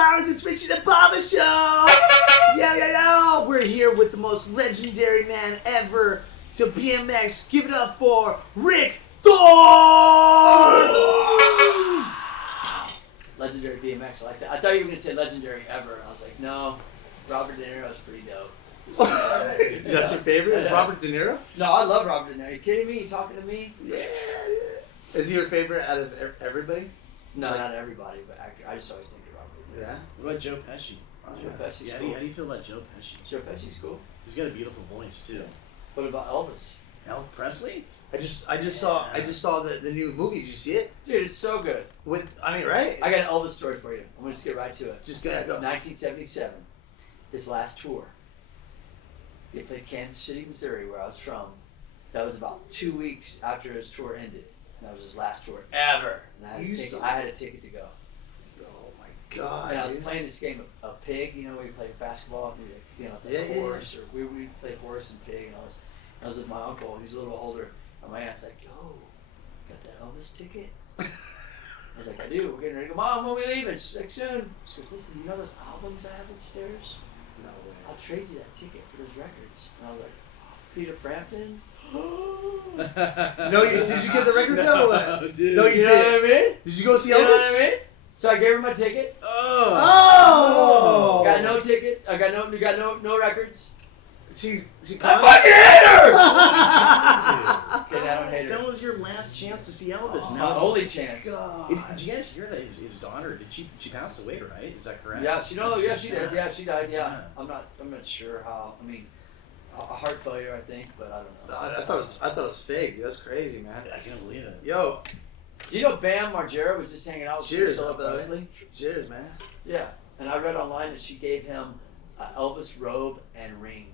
flowers. It's Richie the Barber Show. Yo. We're here with the most legendary man ever to BMX. Give it up for Rick Thorne. Legendary BMX, I like that. I thought you were going to say legendary ever. I was like, no, Robert De Niro's pretty dope. That's your favorite? Is Robert De Niro? No, I love Robert De Niro. Are you kidding me? You talking to me? Yeah. Is he your favorite out of everybody? No, not everybody, but actor. I just always think of Robert De Niro. Yeah. What about Joe Pesci? Joe Pesci's Yeah, cool. how do you feel about Joe Pesci? Joe Pesci's cool. He's got a beautiful voice too. What about Elvis? Elvis Presley? I just saw the new movie. Did you see it? Dude, it's so good. Right? I got an Elvis story for you. I'm going to just get right to it. Just go ahead, go. 1977, his last tour. They played Kansas City, Missouri, where I was from. That was about 2 weeks after his tour ended. And that was his last tour ever. And I had a ticket to go. Oh my God! And I was playing this game of pig. You know, where you play basketball. You know, it's like a horse, or we played horse and pig. And I was with my uncle. He's a little older. And my aunt's like, "Yo, got that Elvis ticket?" I was like, "I do. We're getting ready to go. Mom, when we leaving?" She's like, "Soon." She goes, "Listen, you know those albums I have upstairs? No way. I'll trade you that ticket for those records." And I was like, "Peter Frampton?" No, did you get the records though? Or what? Dude. No, you know what I didn't. mean? Did you go see You Elvis? know what I mean? So I gave her my ticket. Oh! Got no tickets. I got no records. She I caught fucking hate her! Dude. Okay, I don't hate her. That was your last chance to see Elvis. Oh, My only chance. God. Did you guys hear that his daughter? She passed away, right? Is that correct? Yeah, she That's so did. sad. Yeah, she died. Yeah. Yeah. I'm not sure how. I mean, a heart failure, I think, but I don't know. I thought it was fake. Dude. That's crazy, man. I can't believe it. Yo, Do you know Bam Margera was just hanging out with Cheers, Priscilla brother. Presley? cheers, man. Yeah, and I read online that she gave him an Elvis robe and ring.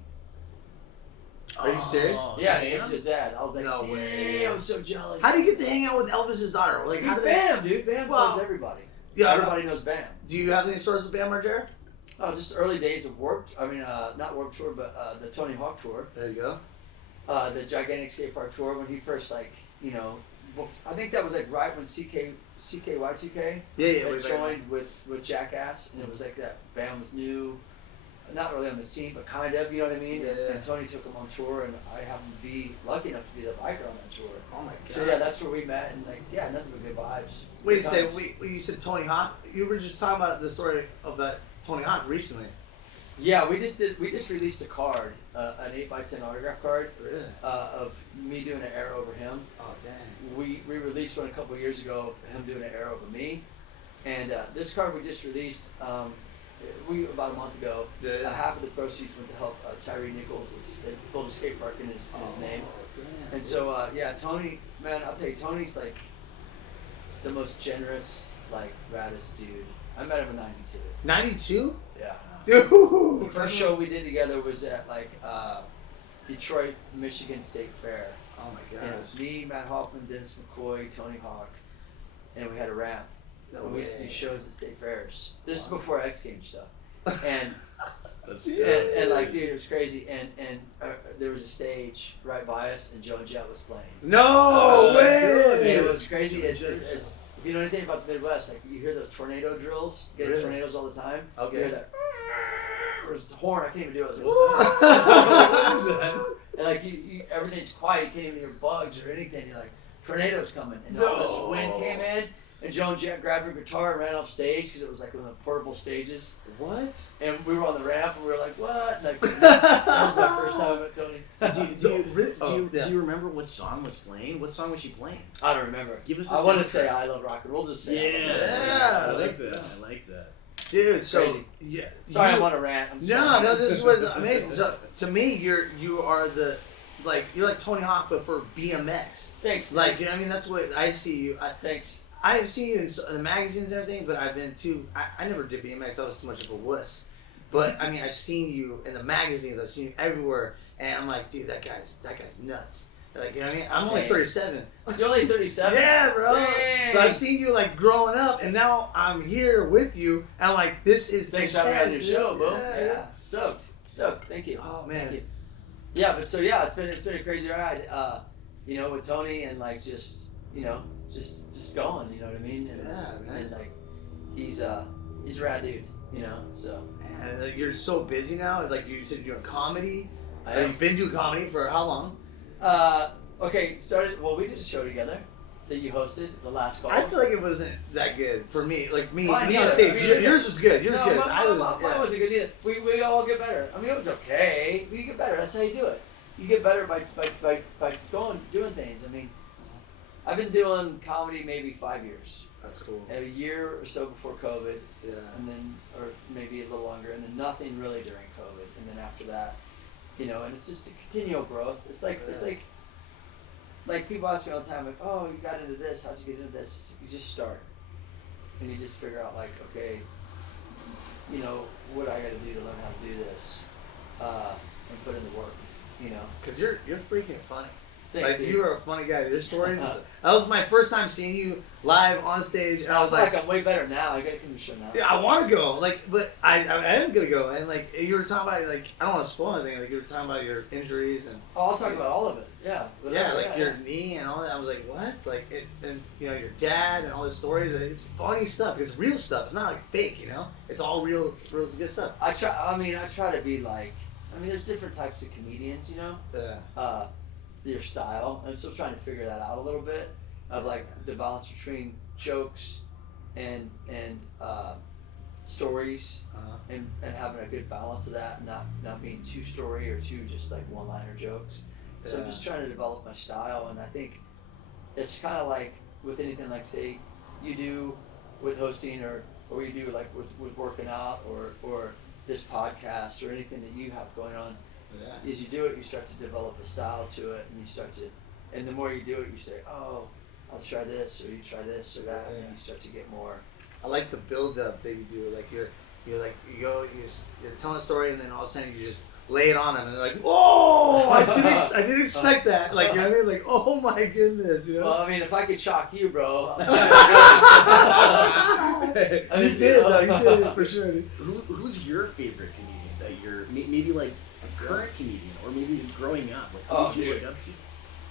Are you serious? Yeah, damn. it was his dad. I was like, No damn, way. I'm so jealous. How do you get to hang out with Elvis's daughter? Like, He's how do Bam, dude. Bam Well, knows everybody. Yeah, Everybody knows Bam. Do you have any stories with Bam Margera? Oh, just early days of not Warped Tour, but the Tony Hawk Tour. There you go. The gigantic skate park tour when he first I think that was like right when CKY2K Yeah, had way back. joined with Jackass, and it was like that Bam was new, not really on the scene, but kind of, you know what I mean? Yeah. And Tony took him on tour, and I happened to be lucky enough to be the biker on that tour. Oh my God. So yeah, that's where we met, and nothing but good vibes. Wait a Good second. times. You said Tony Hawk. You were just talking about the story of that Tony Hawk recently. Yeah, we just released a card, an 8x10 autograph card Really? of me doing an arrow over him. Oh dang. We released one a couple of years ago of him doing an arrow over me, and this card we just released about a month ago. Yeah. Half of the proceeds went to help Tyree Nichols build a skate park in his name. Damn. And so Tony, man, I'll tell you, Tony's like the most generous, like raddest dude. I met him in '92. 92? Yeah. Dude. The first show we did together was at Detroit, Michigan State Fair. Oh my And it God. was me, Matt Hoffman, Dennis McCoy, Tony Hawk, and we had a ramp. No And we used to do way. shows at state fairs. This is before X Games stuff. And That's dude, it was crazy. And there was a stage right by us, and Joan Jett was playing. No Oh, way. And what was crazy is if you know anything about the Midwest, like you hear those tornado drills, you get Really? tornadoes all the time. Okay. You hear that. Or it's the horn. I can't even do it. I was like, What what's is that? And like everything's quiet. You can't even hear bugs or anything. You're like, tornado's coming, and all this wind came in. And Joan Jett grabbed her guitar and ran off stage because it was like one of the portable stages. What? And we were on the ramp and we were like, what? Like, that was my first time I met Tony. Do you remember what song was playing? What song was she playing? I don't remember. Give us the I want to soundtrack. say I love rock and roll. Just say I love rock and roll. Yeah. I like that. I like that. Dude, so Crazy. yeah. Sorry, I'm on a rant. I'm sorry. No, this was amazing. So to me, you are you're like Tony Hawk, but for BMX. Thanks. Like, you know what I mean? That's what I see you. Thanks. I've seen you in the magazines and everything, but I've been too. I never did BMX. I was too much of a wuss. But I mean, I've seen you in the magazines. I've seen you everywhere, and I'm like, dude, that guy's nuts. Like, you know what I mean? I'm only 37. You're only 37? Yeah, bro. Dang. So I've seen you like growing up, and now I'm here with you, and I'm like, this is Thanks for having me on your intense, show, dude. bro. Yeah. Yeah. Stoked. Thank you. Oh man. Thank you. Yeah, but so yeah, it's been a crazy ride. With Tony and like just going. You know what I mean? And, Yeah, man. And like he's a rad dude. You know, so. Man, like, you're so busy now. It's like you said you're doing comedy. I am. You've been doing comedy for how long? Okay, we did a show together that you hosted, The Last Call. I feel like it wasn't that good for me. Like me Mine being on either. stage. Yours was good. Yours was good. Mine wasn't good either. We all get better. I mean, it was okay. We get better. That's how you do it. You get better by doing things. I mean, I've been doing comedy maybe 5 years. That's cool. A year or so before COVID. Yeah. And then, or maybe a little longer, and then nothing really during COVID. And then after that, you know, and it's just a continual growth. It's like people ask me all the time, like, oh, you got into this, how'd you get into this? It's like, you just start. And you just figure out, like, okay, you know, what I got to do to learn how to do this, and put in the work, you know. Because you're freaking funny. Thanks, like, dude. you are a funny guy. Your stories, that was my first time seeing you live on stage, and I was like, I'm way better now. I got to come to the show now. yeah, I want to go. Like, but I am gonna go. And like, you were talking about, like, I don't want to spoil anything. Like, you were talking about your injuries and. Oh, I'll talk about all of it. Yeah. Yeah, like your knee and all that. I was like, what? Like, and you know, your dad and all his stories. It's funny stuff. It's real stuff. It's not like fake. You know, it's all real good stuff. I try to be like. I mean, there's different types of comedians. You know. Yeah. Their style. I'm still trying to figure that out a little bit of like the balance between jokes and stories and having a good balance of that, not being too story or too just like one-liner jokes. So I'm just trying to develop my style, and I think it's kind of like with anything, like say you do with hosting or you do like with working out or this podcast or anything that you have going on. Yeah. As you do it, you start to develop a style to it, and the more you do it, you say, oh, I'll try this, or you try this or that, and you start to get more. I like the build up that you do. Like you're telling a story, and then all of a sudden you just lay it on them, and they're like, "Oh, I didn't expect that." Like, you know what I mean? Like, oh my goodness, you know. Well, I mean, if I could shock you, bro. You did for sure. Who's your favorite comedian that you're maybe like a current comedian or maybe even growing up? Like, who did you look up to?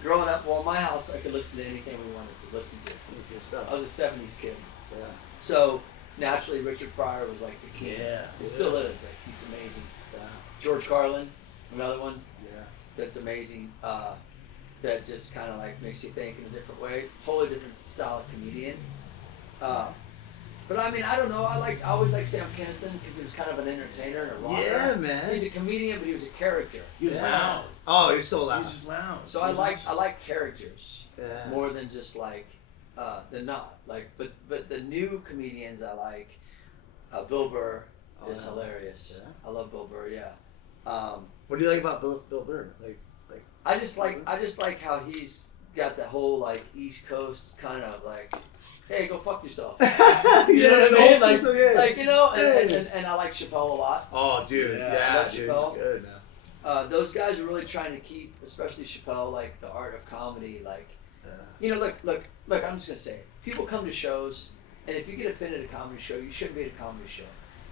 Growing up, well, in my house, I could listen to anything we wanted to listen to. It was good stuff. I was a '70s kid. Yeah. So naturally, Richard Pryor was like the king. Yeah. He still is. Like, he's amazing. Yeah. George Carlin, another one. Yeah. That's amazing. That just kind of like makes you think in a different way. Totally different style of comedian. But I mean, I don't know. I always like Sam Kinison because he was kind of an entertainer and a rocker. Yeah, man. He's a comedian, but he was a character. He was loud. Oh, he's so loud. He's just loud. So I like characters more than just like than not. Like, but the new comedians I like. Bill Burr is hilarious. Yeah. I love Bill Burr. Yeah. What do you like about Bill Burr? Like. I just like how he's got the whole like East Coast kind of like, hey, go fuck yourself. You know what I mean? Like you know, and I like Chappelle a lot. Oh, dude, yeah, dude, he's good, man. Those guys are really trying to keep, especially Chappelle, like the art of comedy. Like, you know, look. I'm just gonna say, it. People come to shows, and if you get offended at a comedy show, you shouldn't be at a comedy show.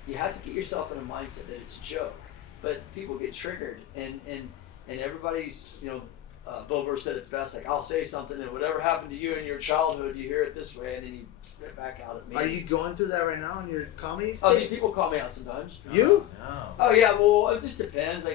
You have to get yourself in a mindset that it's a joke, but people get triggered, and everybody's, you know, Bill Burr said it's best, like, I'll say something, and whatever happened to you in your childhood, you hear it this way, and then you spit back out at me. Are you going through that right now in your comedy stage? Oh, dude, people call me out sometimes. You? No. Oh, yeah, well, it just depends.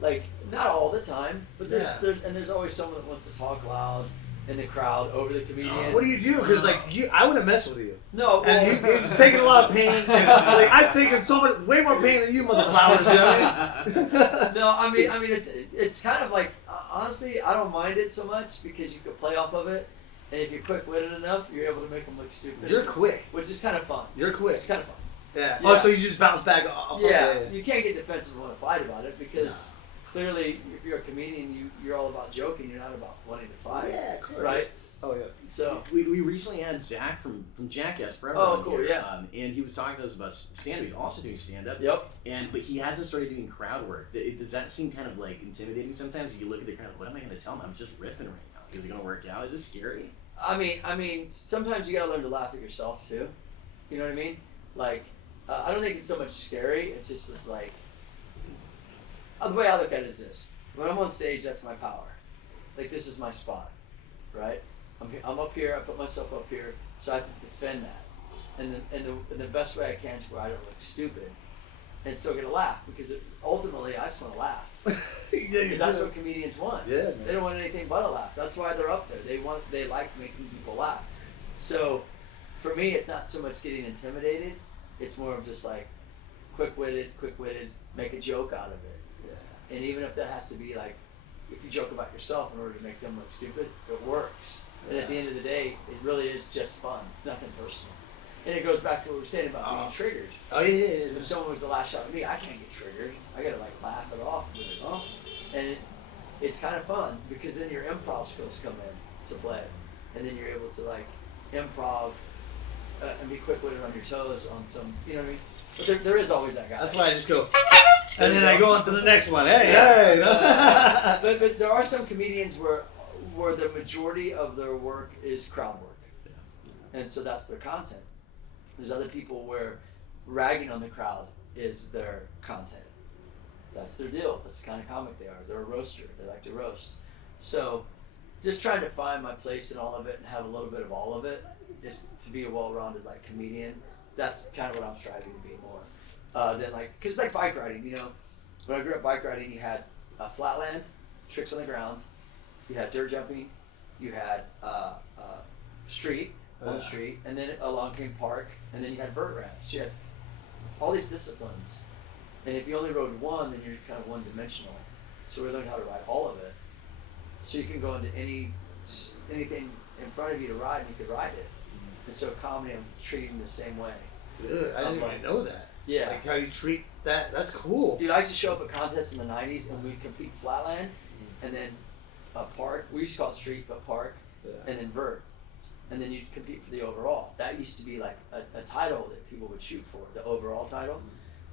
Like not all the time, but there's always someone that wants to talk loud in the crowd over the comedian. What do you do? Because, like, I wouldn't mess with you. No, well, and you've taken a lot of pain. And, like, I've taken way more pain than you, motherflowers. You know what I mean? No, I mean, it's kind of like, honestly, I don't mind it so much because you can play off of it, and if you're quick-witted enough, you're able to make them look stupid. You're quick. Which is kind of fun. You're quick. It's kind of fun. Yeah. Oh, so you just bounce back off Yeah. of it. You can't get defensive and want to fight about it because clearly, if you're a comedian, you're all about joking. You're not about wanting to fight. Yeah, of course. Right? Oh, yeah. So we recently had Zach from Jackass Forever. Oh, cool, here, yeah. And he was talking to us about stand-up. He's also doing stand-up. Yep. But he hasn't started doing crowd work. Does that seem kind of like intimidating sometimes? You look at the crowd, like, what am I going to tell him? I'm just riffing right now. Is it going to work out? Is it scary? I mean, sometimes you gotta learn to laugh at yourself too. You know what I mean? Like, I don't think it's so much scary. It's just like, the way I look at it is this: when I'm on stage, that's my power. Like, this is my spot, right? I'm up here. I put myself up here, so I have to defend that. and the best way I can to where I don't look stupid and still get a laugh, because ultimately I just want to laugh. And that's what comedians want. Yeah, man. They don't want anything but a laugh. That's why they're up there. They like making people laugh. So for me, it's not so much getting intimidated. It's more of just like quick-witted, make a joke out of it. Yeah. And even if that has to be like, if you joke about yourself in order to make them look stupid, it works. And at the end of the day, it really is just fun. It's nothing personal. And it goes back to what we were saying about being triggered. Oh yeah. If someone was the last shot at me, I can't get triggered. I gotta like laugh it off and be like, oh. And it's kind of fun, because then your improv skills come in to play, and then you're able to like improv and be quick-witted on your toes on some, you know what I mean? But there is always that guy. That's why I just go, and then I go on to the next one. Hey, Yeah. hey. But there are some comedians where the majority of their work is crowd work, and so that's their content. There's other people where ragging on the crowd is their content. That's their deal. That's the kind of comic they are. They're a roaster. They like to roast. So just trying to find my place in all of it and have a little bit of all of it is to be a well-rounded like comedian. That's kind of what I'm striving to be more. Than like, cause it's like bike riding, you know. When I grew up bike riding, you had flatland, tricks on the ground, you had dirt jumping, you had street, on the street, and then along came park, and then you had vert ramps. You had all these disciplines. And if you only rode one, then you're kind of one-dimensional. So we learned how to ride all of it. So you can go into anything in front of you to ride, and you could ride it. And so comedy, I'm treating the same way. Dude, I didn't even know that. Yeah. Like how you treat that. That's cool. Dude, I used to show up at contests in the 90s, and we'd compete flatland, and then a park. We used to call it street, but park, and then vert. And then you'd compete for the overall. That used to be like a title that people would shoot for, the overall title.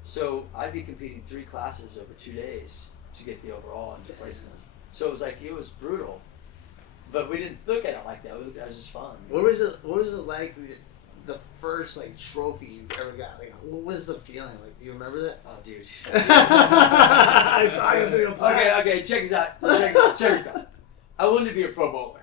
So I'd be competing 3 classes over 2 days to get the overall and place in this. So it was brutal, but we didn't look at it like that. We looked at it as just fun. What was it like? The first like trophy you ever got? Like, what was the feeling? Like, do you remember that? Oh, dude. Okay, check this out. Check this out. I wanted to be a pro bowler.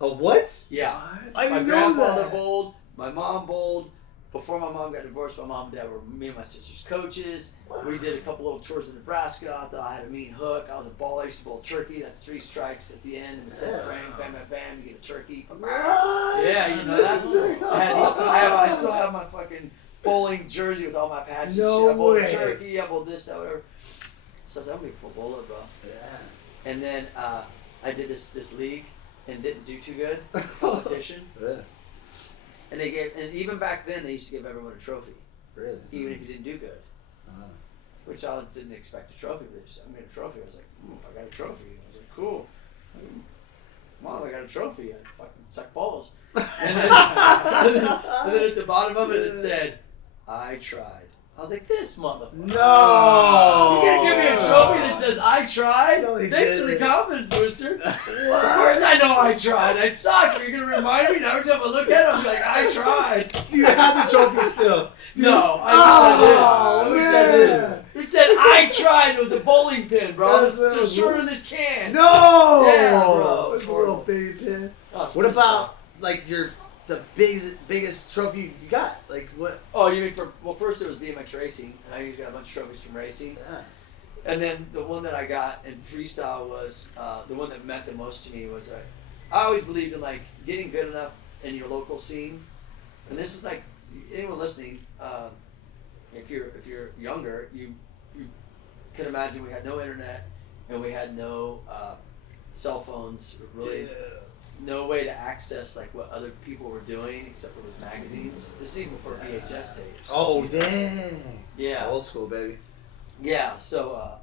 A what? Yeah. I My didn't know grandfather that. bowled. My mom bowled. Before my mom got divorced, my mom and dad were me and my sister's coaches. What? We did a couple little tours in Nebraska. I thought I had a mean hook. I was a baller. I used to bowl turkey. That's 3 strikes at the end. And the 10th frame, bam, bam, bam, you get a turkey. What? Yeah, you know that. I still have my fucking bowling jersey with all my patches. No I bowled way. a turkey. I bowled this, that, whatever. So I was like, I'm gonna be a pro bowler, bro. Yeah. And then I did this league and didn't do too good. Competition. Yeah. And and even back then they used to give everyone a trophy, Really? even if you didn't do good. Uh-huh. Which I didn't expect a trophy, but I'm getting a trophy. I was like, I got a trophy. I was like, cool. Mom, I got a trophy. I fucking suck balls. And then at the bottom of it said, I tried. I was like, this motherfucker. No! You're gonna give me a trophy that says I tried? No, he Thanks for the didn't. confidence booster. Of course I know I tried. I suck. You're gonna remind me now every time I look at it, I'm like, I tried. Do you have the trophy still? No, Oh, I wish I did. man. It said I tried. It was a bowling pin, bro. That's It's just so shorter than this can. No! Yeah, bro. It's a little baby pin. Oh, it's What pretty about like the biggest trophy you got? Like what? Oh, you mean first it was BMX racing, and I got a bunch of trophies from racing. Yeah. And then the one that I got in freestyle was the one that meant the most to me was I always believed in like getting good enough in your local scene. And this is like anyone listening, if you're younger, you can imagine we had no internet and we had no cell phones, really no way to access like what other people were doing except for with magazines. This is even before VHS tapes. Oh dang! Yeah. Old school, baby. Yeah. So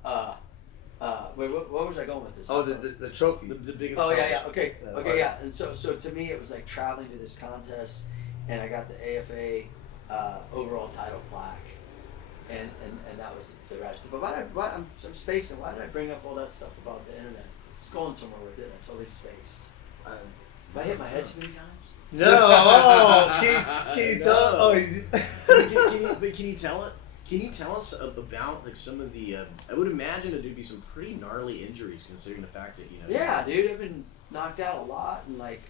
wait, what was I going with this? Oh, the trophy. The biggest. Oh yeah. Okay. Yeah, Okay. Yeah. And so to me it was like traveling to this contest, and I got the AFA overall title plaque, and that was the rest. But I'm spacing. Why did I bring up all that stuff about the internet? It's going somewhere with it. I totally spaced. Have I hit my head too many times? No. Oh, can you tell? Oh, Can you tell it? Can you tell us about like some of the? I would imagine it would be some pretty gnarly injuries considering the fact that you know. Yeah, dude, I've been knocked out a lot and like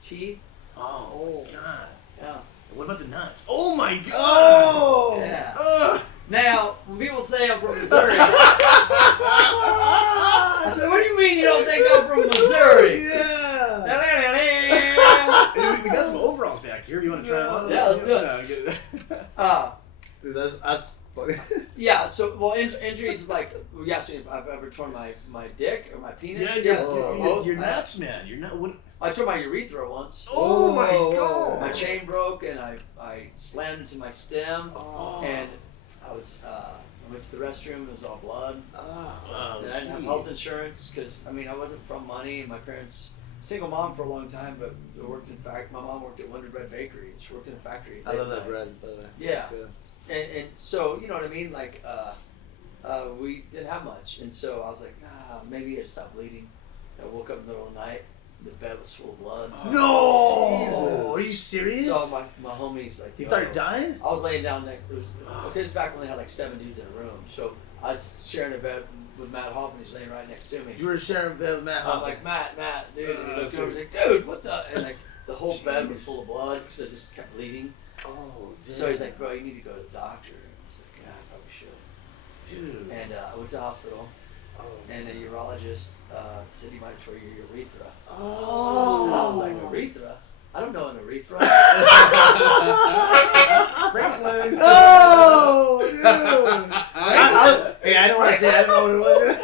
teeth. Oh God. Yeah. What about the nuts? Oh my god! Oh! Yeah. Ugh. Now, when people say I'm from Missouri, I said, what do you mean you don't think I'm from Missouri? Yeah! We got some overalls back here. You want to try them on? Yeah, let's do it. Dude, that's funny. Yeah, so, well, injuries like, you asked me if I've ever torn my dick or my penis. Yeah, both. you're nuts, man. You're not. What? I tore my urethra once. Oh my god! My chain broke and I slammed into my stem and I went to the restroom. It was all blood. And I didn't have health insurance because I wasn't from money and my parents, single mom for a long time, but worked in fact. My mom worked at Wonder Bread Bakery. She worked in a factory. I love that bread, by the way. Yeah. And so you know what I mean, like we didn't have much, and so I was like, maybe I stopped bleeding. I woke up in the middle of the night. The bed was full of blood. No! Jesus. Are you serious? So my homies like. You started dying? I was laying down next. It was this back when they had like 7 dudes in a room. So I was sharing a bed with Matt Hoffman. He's laying right next to me. You were sharing a bed with Matt I'm Hoffman. like Matt, dude. And he looked over. He's like, dude, what the? And like the whole bed was full of blood because I just kept bleeding. Oh, dude. So he's like, bro, you need to go to the doctor. And I was like, yeah, I probably should. Dude. And I went to the hospital. And the urologist said you might tore your urethra. Oh. And I was like, urethra? I don't know an urethra. Franklin. Oh, dude. Hey, I don't want to say I don't know what it was.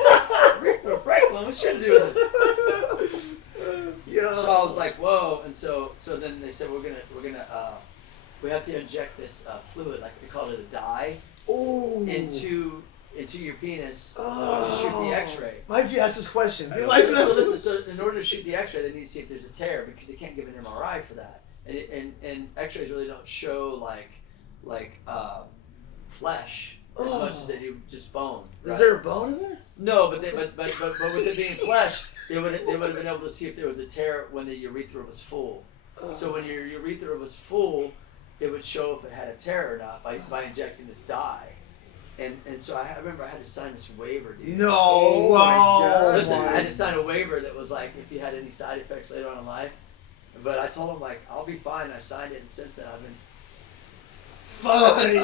Urethra, Franklin, what should I do with it? Yo. So I was like, whoa. And so then they said we have to inject this fluid, like they call it a dye, Ooh. into your penis to shoot the X-ray. Why'd you ask this question? So listen, so in order to shoot the X-ray, they need to see if there's a tear because they can't give an MRI for that. And X-rays really don't show like flesh as much as they do just bone. Right? Is there a bone in there? No, but with it being flesh, they would have been able to see if there was a tear when the urethra was full. So when your urethra was full, it would show if it had a tear or not by injecting this dye. And so I remember I had to sign this waiver, dude. No. Oh my God. Listen, I had to sign a waiver that was like if you had any side effects later on in life. But I told him like I'll be fine. I signed it, and since then I've been fine. Dude,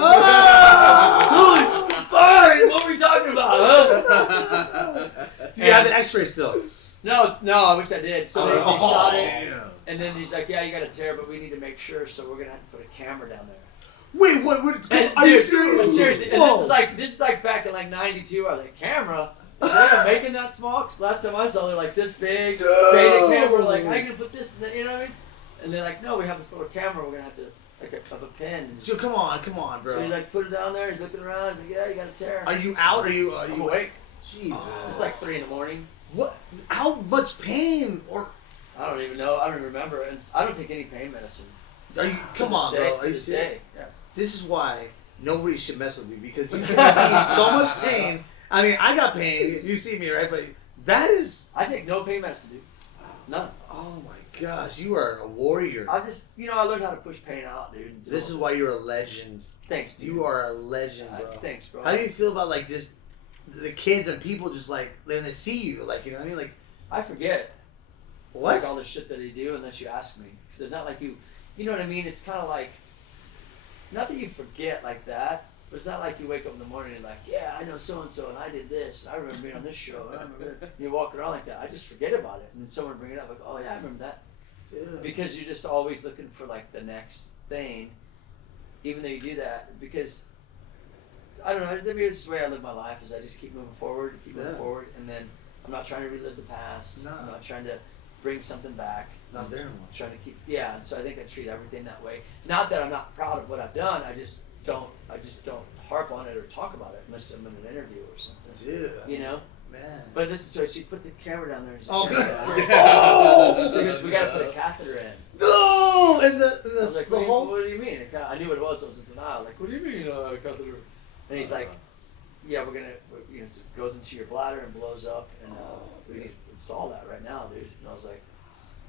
fine. What were we talking about? Huh? Do you have the X-ray still? No, I wish I did. So they shot it, Damn. and then he's like, "Yeah, you got a tear, but we need to make sure, so we're gonna have to put a camera down there." Wait, what? And, Are you dude, serious? seriously, and Whoa. this is like back in like '92. I was like, camera? Is they making that small? 'Cause last time I saw, they're like this big, beta camera. Like, how are you gonna put this in the, you know what I mean? And they're like, no, we have this little camera. We're gonna have to like have a pen. And Dude, come on, bro. so he like put it down there. He's looking around. He's like, yeah, you got a tear. Are you out? I'm awake. Jesus. It's like 3 a.m. What? How much pain? Or I don't even know. I don't even remember. And I don't take any pain medicine. are you? Come on, to this day, bro. To Are you this serious? day. Yeah. This is why nobody should mess with you because you can see so much pain. I mean, I got pain. You see me, right? But that is. I take no pain medicine, dude. None. Oh my gosh, you are a warrior. I just, I learned how to push pain out, dude. This is why you're a legend. Thanks, dude. You are a legend, bro. Thanks, bro. How do you feel about like just the kids and people just like when they see you, like you know what I mean? Like I forget. what? Like all the shit that they do unless you ask me. Because it's not like you know what I mean? It's kind of like, not that you forget like that, but it's not like you wake up in the morning and like, yeah, I know so-and-so and I did this. I remember being on this show. I remember you walk around like that. I just forget about it. And then someone bring it up like, oh yeah, I remember that. Dude. Because you're just always looking for like the next thing, even though you do that. Because, I don't know, maybe it's the way I live my life is I just keep moving forward, and then I'm not trying to relive the past. No. I'm not trying to bring something back. Not there anymore. I'm trying to keep, and so I think I treat everything that way. Not that I'm not proud of what I've done, I just don't harp on it or talk about it unless I'm in an interview or something. Dude. You know? Man. But this is so she put the camera down there and she's Oh, like, God. oh! So he goes, we gotta put a catheter in. No! And I was like, the whole. what do you mean? I knew what it was, so I was in denial. Like, what do you mean, catheter? And he's like, yeah, we're gonna, it goes into your bladder and blows up, and we need to install that right now, dude. And I was like,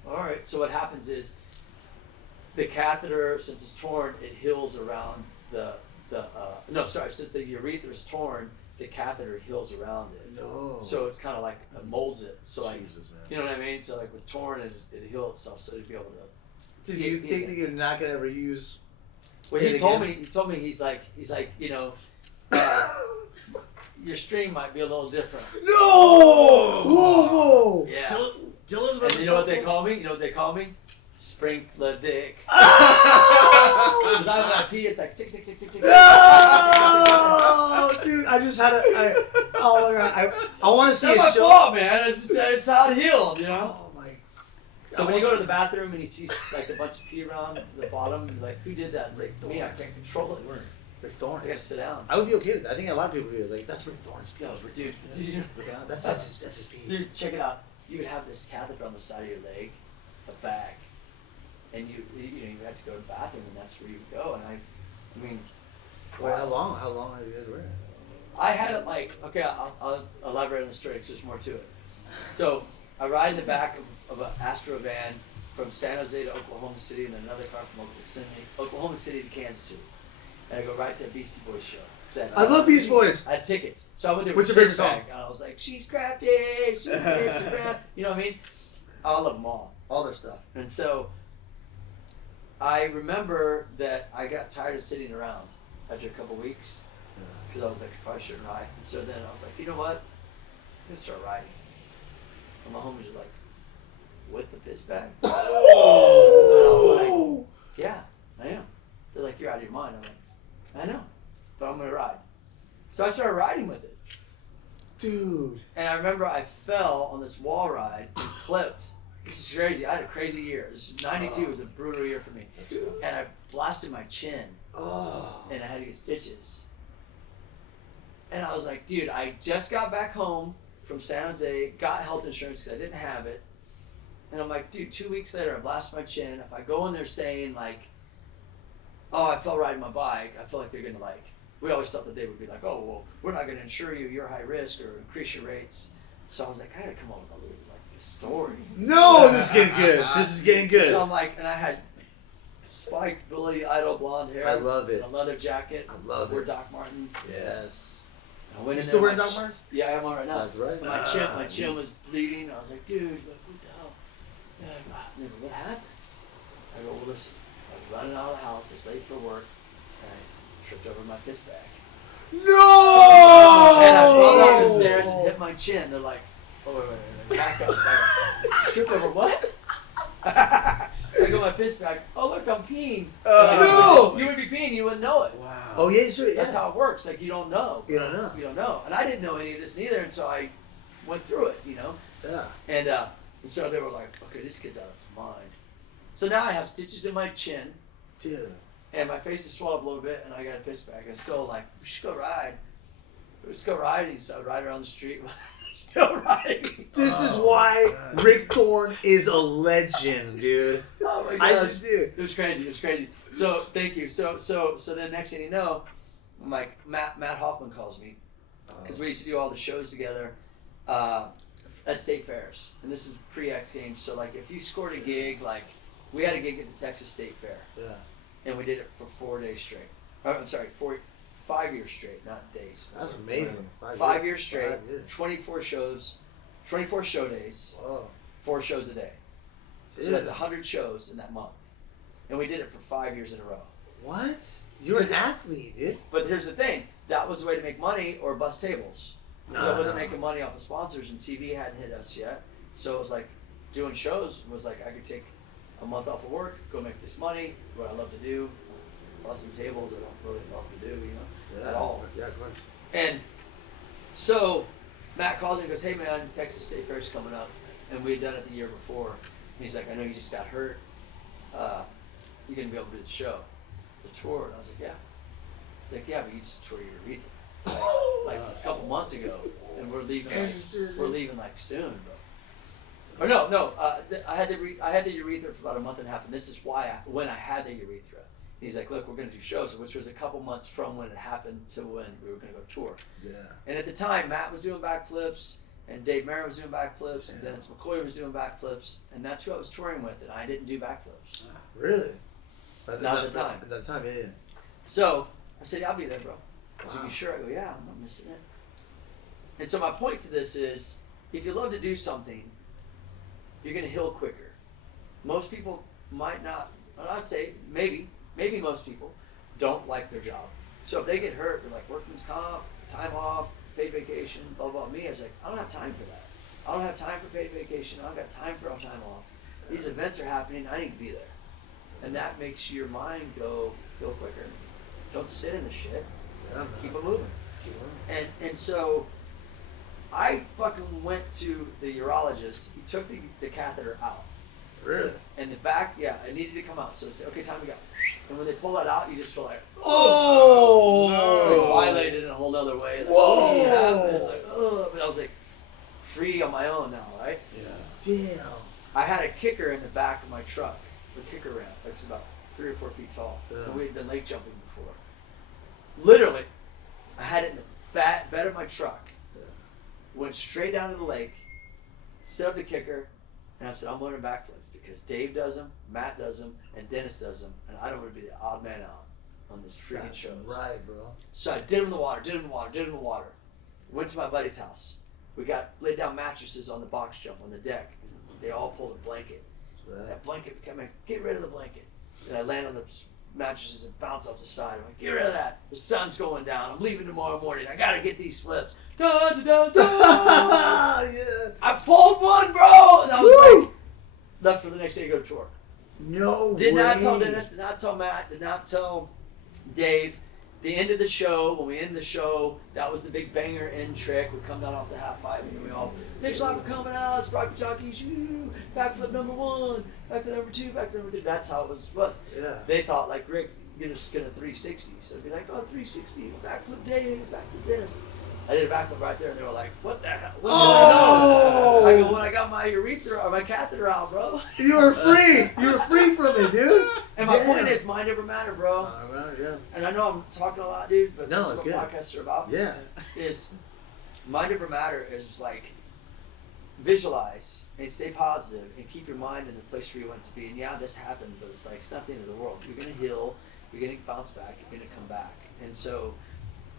all right. So what happens is, the catheter, since it's torn, it heals around since the urethra is torn, the catheter heals around it. No. So it's kind of like molds it. So like, Jesus, man. you know what I mean? So like with torn, it heal itself, so you'd be able to. Did you think that you're not gonna ever use Well, he told me he's like, you know, your stream might be a little different. No! Whoa! Yeah. Tell us about and you know what they call me? You know what they call me? Sprinkler dick. Oh! Because I when I pee, it's like tick tick tick tick tick. No! Dude, I just had oh my god, I want to see It's a not my show. fault, man. It's how it healed, you know? Oh my. So when you go to the bathroom and you see like a bunch of pee around the bottom, you're like, who did that? It's like, me, I can't control it. Rick Thorne. I gotta sit down. I would be okay with that. I think a lot of people would be like, that's Rick Thorne's pee. Dude, That's his pee. Dude, check it out. You would have this catheter on the side of your leg, a bag, and you had to go to the bathroom, and that's where you would go. And I mean, Wait, how long? How long have you guys wearing it? I had it like, okay, I'll elaborate on the story because there's more to it. So I ride in the back of an Astro van from San Jose to Oklahoma City, and another car from Oklahoma City to Kansas City, and I go right to a Beastie Boys show. I love Beastie Boys. I had tickets, so I went there What's with your this favorite song? bag, and I was like, she's crafty, she's crafty, you know what I mean? I love them all their stuff. And so I remember that I got tired of sitting around after a couple weeks because I was like, I probably shouldn't ride. And so then I was like, you know what? I'm gonna start riding. And my homies are like, with the piss bag? And I was like, yeah, I am. They're like, you're out of your mind. I'm like, I know, but I'm gonna ride. So I started riding with it. Dude. And I remember I fell on this wall ride and flipped. This is crazy. I had a crazy year. This is 92 was a brutal year for me. And I blasted my chin. And I had to get stitches. And I was like, dude, I just got back home from San Jose, got health insurance because I didn't have it. And I'm like, dude, 2 weeks later, I blasted my chin. If I go in there saying like, oh, I fell riding my bike, I feel like they're gonna like, we always thought that they would be like, oh, well, we're not gonna insure you, you're high risk, or increase your rates. So I was like, I gotta come up with a little like a story. No, this is getting good. This is getting good. So I'm like, and I had spiked Billy Idol blonde hair. I love it. A leather jacket. I love wore it. Doc Martens. Yes. I went You in still there, wearing Doc Martens? Yeah, I am on right now. That's right. My chin was bleeding. I was like, dude, like, what the hell? Yeah, what happened? I go, well, listen, I was running out of the house. I was late for work, and I tripped over my piss bag. No! And I fell down the stairs and hit my chin. They're like, oh, wait, back up. Trip over what? I go, my piss bag. Oh, look, I'm peeing. No! You would be peeing, you wouldn't know it. Wow. Oh, yeah, sure, yeah. That's how it works. Like, you don't know. You don't know. You don't know. And I didn't know any of this neither, and so I went through it, you know? Yeah. And so they were like, okay, this kid's out of his mind. So now I have stitches in my chin, Dude. and my face is swelled up a little bit, and I got a piss bag. I'm still like, we should go ride. Let's go riding. So I ride around the street, still riding. This is why Rick Thorne is a legend, dude. Oh my I gosh. just do. It was crazy. It was crazy. So thank you. So then next thing you know, I'm like, Matt Hoffman calls me because we used to do all the shows together at state fairs, and this is pre-X Games. So like, if you scored a gig, like we had a gig at the Texas State Fair, Yeah. and we did it for 4 days straight. I'm sorry, 5 years straight, not days. That's amazing. 5 years straight, 5 years. 24 shows, 24 show days, Whoa. 4 shows a day. So Dude. that's 100 shows in that month. And we did it for 5 years in a row. What? You're an athlete, dude. But here's the thing, that was the way to make money or bust tables. Because I wasn't making money off the sponsors and TV hadn't hit us yet. So it was like, doing shows was like, I could take a month off of work, go make this money, what I love to do, busting tables I don't really love to do, you know, at all. Yeah, of course. And so Matt calls me and goes, hey man, Texas State Fair's coming up. And we had done it the year before. And he's like, I know you just got hurt. You're going to be able to do the show, the tour. And I was like, yeah. He's like, yeah, but you just tore your urethra. Like a couple months ago. And we're leaving like soon, bro. Or no. I had the urethra for about a month and a half. And this is when I had the urethra. He's like, look, we're going to do shows, which was a couple months from when it happened to when we were going to go tour. Yeah. And at the time, Matt was doing backflips, and Dave Merritt was doing backflips, and Dennis McCoy was doing backflips, and that's who I was touring with, and I didn't do backflips. Really? Not at the time. At that time, yeah. So I said, yeah, I'll be there, bro. I said, Wow. you sure? I go, yeah, I'm not missing it. And so my point to this is, if you love to do something, you're going to heal quicker. Most people might not, I'd say maybe most people don't like their job. So if they get hurt, they're like workman's comp, time off, paid vacation, blah, blah, blah. Me, I was like, I don't have time for that. I don't have time for paid vacation. I don't got time for time off. These events are happening. I need to be there. And that makes your mind go quicker. Don't sit in the shit. Keep it moving. And so I fucking went to the urologist. He took the catheter out. Really? And the back, yeah, it needed to come out. So it's okay, time to go. And when they pull that out, you just feel like, oh, like dilated in a whole other way. Like, whoa. What just happened? Like, oh, but I was like free on my own now, right? Yeah. Damn. I had a kicker in the back of my truck, a kicker ramp, like it's about 3 or 4 feet tall. Yeah. And we had done lake jumping before. Literally, I had it in the bed of my truck. Yeah. Went straight down to the lake, set up the kicker, and I said, I'm learning backflips because Dave does them, Matt does them, and Dennis does them, and I don't want to be the odd man out on this freaking shows. Right, bro. So I did them in the water, Went to my buddy's house. We laid down mattresses on the box jump on the deck. And they all pulled a blanket. Right. That blanket became like, get rid of the blanket. And I land on the mattresses and bounce off the side. I'm like, get rid of that. The sun's going down. I'm leaving tomorrow morning. I gotta get these flips. Da, da, da, da. Yeah. I pulled one, bro, and I was like, left for the next day to go to tour. No Did way. not tell Dennis, did not tell Matt, did not tell Dave. The end of the show, when we end the show, that was the big banger end trick. We come down off the half pipe and we all, thanks a lot for coming out, it's Rocket Jockeys, backflip number 1, backflip number 2, backflip number 3. That's how it was. Yeah. They thought like Rick, you're just gonna 360. So it'd be like, oh, 360, backflip Dave, backflip Dennis. I did a backflip right there and they were like, what the hell? Oh! I go, when I got my urethra or my catheter out, bro. You were free. You were free from it, dude. And my Damn. point is, mind over matter, bro. Yeah. And I know I'm talking a lot, dude, but No, this is it's what good. podcasts are about. Yeah. Is mind over matter is like visualize and stay positive and keep your mind in the place where you want it to be. And yeah, this happened, but it's like it's not the end of the world. You're gonna heal, you're gonna bounce back, you're gonna come back. And so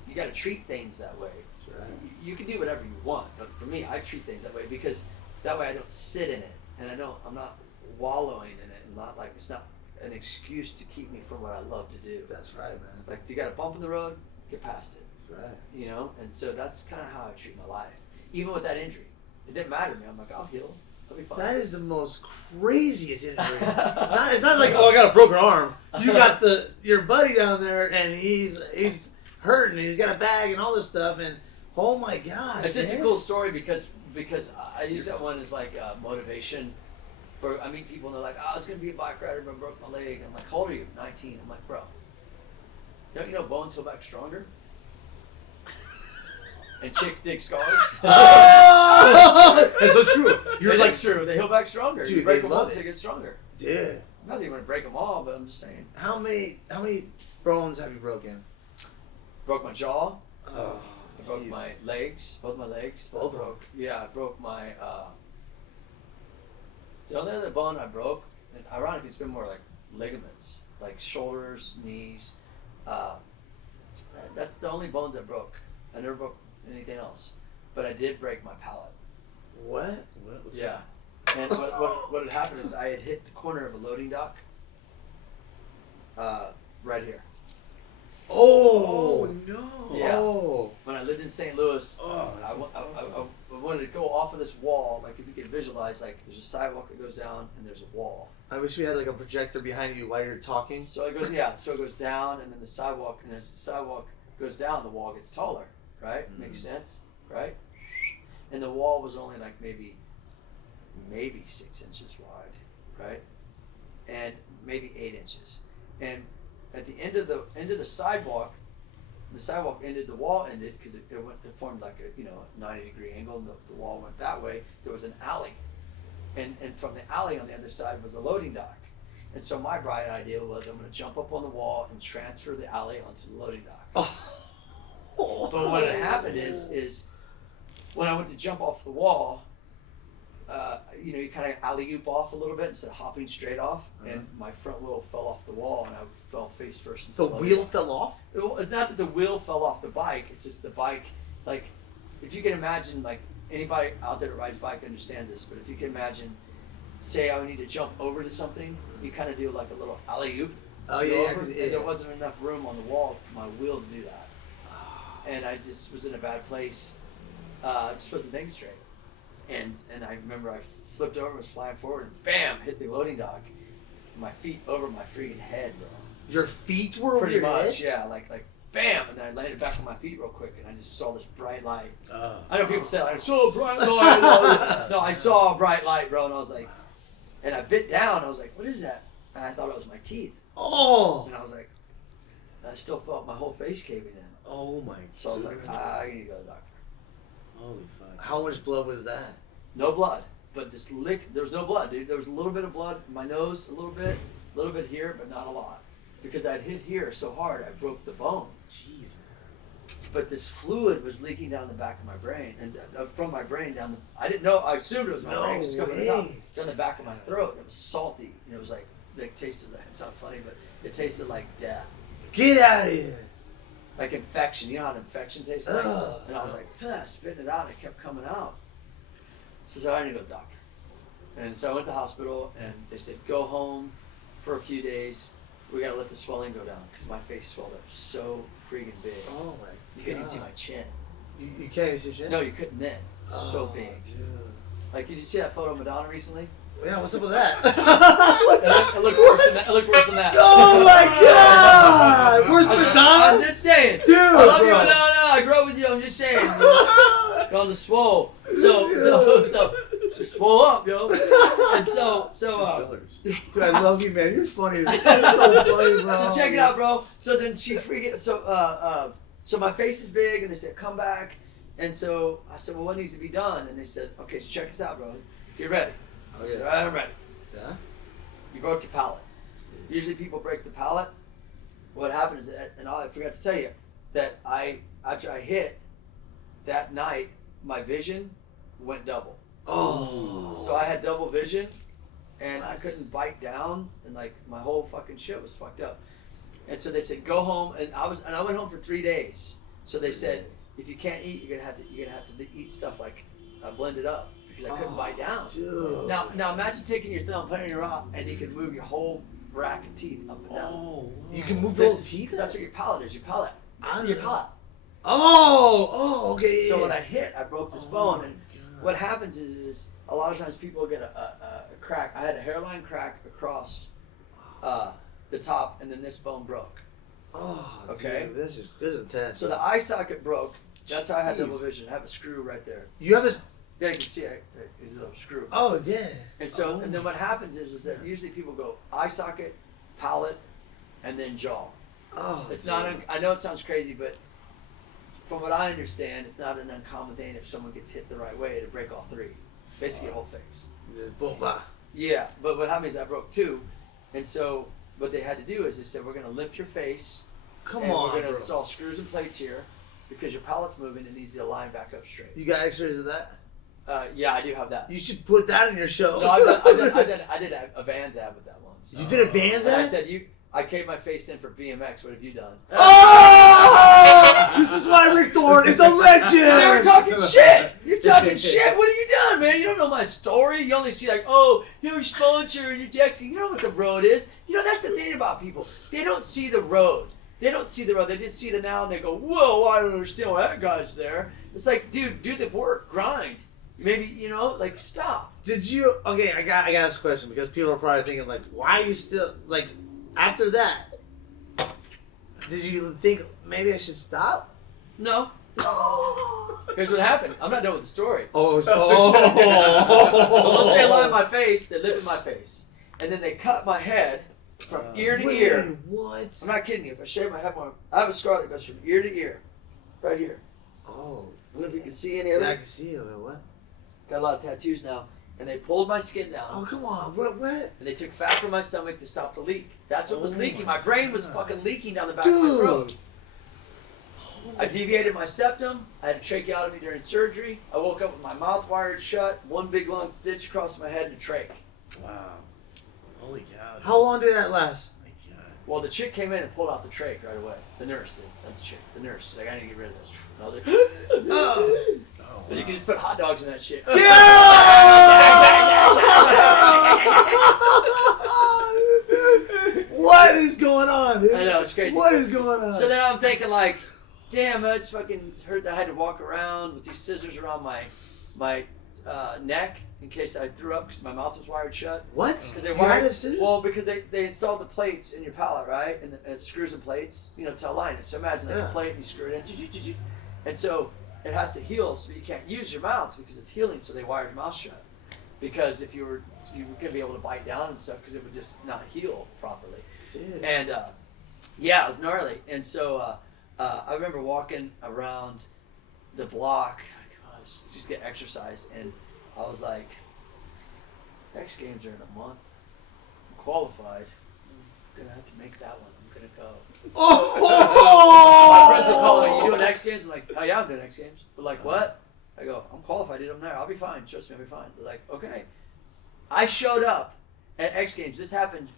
you gotta treat things that way. That's right. You can do whatever you want, but for me, I treat things that way because that way I don't sit in it and I'm not wallowing in it and not like it's not an excuse to keep me from what I love to do. That's right, man. Like you got a bump in the road, get past it. That's right. You know, and so that's kind of how I treat my life. Even with that injury, it didn't matter to me. I'm like, I'll heal. I'll be fine. That is the most craziest injury. It's not like, oh, I got a broken arm. You got your buddy down there, and he's hurting. He's got a bag and all this stuff, and oh my gosh, It's just man. a cool story because I use that one as like motivation. I meet people and they're like, oh, I was going to be a bike rider, but I broke my leg. I'm like, how old are you? 19. I'm like, bro, don't you know bones heal back stronger? And chicks dig scars. That's so true. It's true. They heal back stronger. Dude, You break they them love once, it. they get stronger. Yeah. I'm not even going to break them all, but I'm just saying. How many bones have you broken? Broke my jaw. Oh, I broke my legs, both my legs. Both of them? Yeah, I broke my. The only other bone I broke, and ironically, it's been more like ligaments, like shoulders, knees. That's the only bones I broke. I never broke anything else, but I did break my palate. What? What's Yeah, and what had happened is I had hit the corner of a loading dock. Right here. Oh no! Yeah. Oh. When I lived in St. Louis, Oh, I wanted to go off of this wall. Like if you could visualize, like there's a sidewalk that goes down and there's a wall. I wish we had like a projector behind you while you're talking. So it goes down and then the sidewalk, and as the sidewalk goes down, the wall gets taller, right? Mm-hmm. Makes sense, right? And the wall was only like maybe 6 inches wide, right? And maybe 8 inches. And at the end of the sidewalk ended, the wall ended because it formed like a 90-degree angle, and the wall went that way. There was an alley, and from the alley on the other side was a loading dock. And so my bright idea was I'm going to jump up on the wall and transfer the alley onto the loading dock. Oh. But what had happened is when I went to jump off the wall, you kind of alley-oop off a little bit instead of hopping straight off, and my front wheel fell off the wall, and I fell face first into The loading wheel dock. fell off? It's not that the wheel fell off the bike, it's just the bike, like, if you can imagine, like, anybody out there that rides bike understands this, but if you can imagine, say I would need to jump over to something, you kind of do like a little alley-oop, Oh, to go yeah, over, 'cause- and there wasn't enough room on the wall for my wheel to do that. And I just was in a bad place. Just wasn't thinking straight. And I remember I flipped over, was flying forward, and bam, hit the loading dock. My feet over my freaking head, bro. Your feet were over Pretty your much, head? yeah. Like bam, and then I landed back on my feet real quick, and I just saw this bright light. Oh. I know people say, like, I saw a bright light. No, I saw a bright light, bro, and I was like, and I bit down. I was like, what is that? And I thought it was my teeth. Oh. And I was like, I still felt my whole face caving in. Oh my. So I was like, I need to go to the doctor. Holy fuck. How much blood was that? No blood, but this lick, there was no blood, dude. There was a little bit of blood in my nose, a little bit here, but not a lot. Because I'd hit here so hard, I broke the bone. Jeez. But this fluid was leaking down the back of my brain, and from my brain down the, I didn't know, I assumed it was my No brain, just coming to the top, way. down the back of my throat. It was salty, and it was like tasted, it's not funny, but it tasted like death. Get out of here. Like infection, you know how an infection tastes like? Ugh. And I was like, spitting it out, and it kept coming out. So I need to go to the doctor. And so I went to the hospital, and they said, go home for a few days. We gotta let the swelling go down, because my face swelled up so freaking big. Oh my god. You couldn't even see my chin. You can't even see shit? No, you couldn't then. It's so big. Dude. Like, did you see that photo of Madonna recently? Yeah, what's up with that? It looked worse than that. It looked worse than that. Oh my god! Where's Madonna? I'm just saying. Dude, I love you, bro. Madonna. I grew up with you. I'm just saying. On the swole. So swole up, yo. And so Dude, I love you, man. You're funny. You're so funny, bro. So check it out, bro. So then she freaking so my face is big, and they said come back, and so I said, well, what needs to be done? And they said, okay, so check this out, bro. Get ready. I said, all right, I'm ready. Yeah? You broke your palate. Usually people break the palate. What happened is that, and I forgot to tell you that after I hit that night, my vision went double. Oh. So I had double vision, and I couldn't bite down, and like my whole fucking shit was fucked up. And so they said go home, and I went home for 3 days. So they said if you can't eat, you're gonna have to eat stuff like blended up, because I couldn't bite down. Dude. Now imagine taking your thumb, putting it in your mouth, and you can move your whole rack of teeth up and down. Oh. You can move your whole teeth? That's what your palate is. Your palate. Your palate. Oh, okay. Yeah. So when I hit, I broke this bone, and what happens is a lot of times people get a crack. I had a hairline crack across the top, and then this bone broke. Oh, Okay. dude, this is intense. So the eye socket broke. That's how I had Jeez. double vision. I have a screw right there. You have a. Yeah, you can see it. It's a little screw. Oh, yeah. And so, and then what happens is that usually people go eye socket, palate, and then jaw. Oh, It's dude. not. I know it sounds crazy, but from what I understand, it's not an uncommon thing if someone gets hit the right way to break all three, basically your whole face. Boba. Yeah, but what happened is I broke two, and so what they had to do is they said we're going to lift your face, Come and on, we're going to bro. install screws and plates here because your palate's moving and needs to align back up straight. You got X-rays of that? Yeah, I do have that. You should put that in your show. No, I did a Vans ad with that once. You did a Vans And I ad? said I caved my face in for BMX. What have you done? Oh! This is why Rick Thorne is a legend! They were talking shit! You're talking shit! What have you done, man? You don't know my story. You only see like, oh, you're a sponsor and you're texting. You know what the road is. You know, that's the thing about people. They don't see the road. They don't see the road. They just see the now and they go, whoa, I don't understand why that guy's there. It's like, dude, do the work, grind. Maybe, you know, it's like, stop. Did you... Okay, I got this question because people are probably thinking, like, why are you still... Like, after that, did you think maybe I should stop? No. Here's what happened. I'm not done with the story. Oh, So once they aligned my face, they lifted my face. And then they cut my head from ear to Wait, ear. what? I'm not kidding you. If I shave my head more, I have a scar that goes from ear to ear. Right here. Oh. I don't know if you can see any of Yeah, I it. can see it. What? Got a lot of tattoos now. And they pulled my skin down. Oh, come on. What? And they took fat from my stomach to stop the leak. That's what was Oh leaking. my My brain was God. fucking leaking down the back of my throat. Dude. I deviated my septum. I had a tracheotomy during surgery. I woke up with my mouth wired shut, one big long stitch across my head and a trach. Wow. Holy cow. How long did that last? My God. Well, the chick came in and pulled out the trach right away. The nurse did. Not the chick. The nurse. She's like, I need to get rid of this. And I was like, Oh. Oh, but you wow. can just put hot dogs in that shit. What? What is going on, dude? I know, it's crazy. What is going on? So then I'm thinking like, damn, I just fucking hurt. I had to walk around with these scissors around my neck in case I threw up because my mouth was wired shut. What? Because they You had wired. scissors? Well, because they installed the plates in your palate, right? And it screws and plates, to align it. So imagine like a plate and you screw it in, and so it has to heal, so you can't use your mouth because it's healing. So they wired your mouth shut. Because if you were gonna be able to bite down and stuff, because it would just not heal properly. Dude. And yeah, it was gnarly. And so I remember walking around the block, just to get exercise, and I was like, X Games are in a month. I'm qualified. I'm gonna have to make that one. I'm gonna go. Oh! My friends were calling me, you doing X Games? I'm like, oh yeah, I'm doing X Games. They're like, what? I go, I'm qualified, dude. I'm there. I'll be fine. Trust me, I'll be fine. They're like, okay. I showed up at X Games. This happened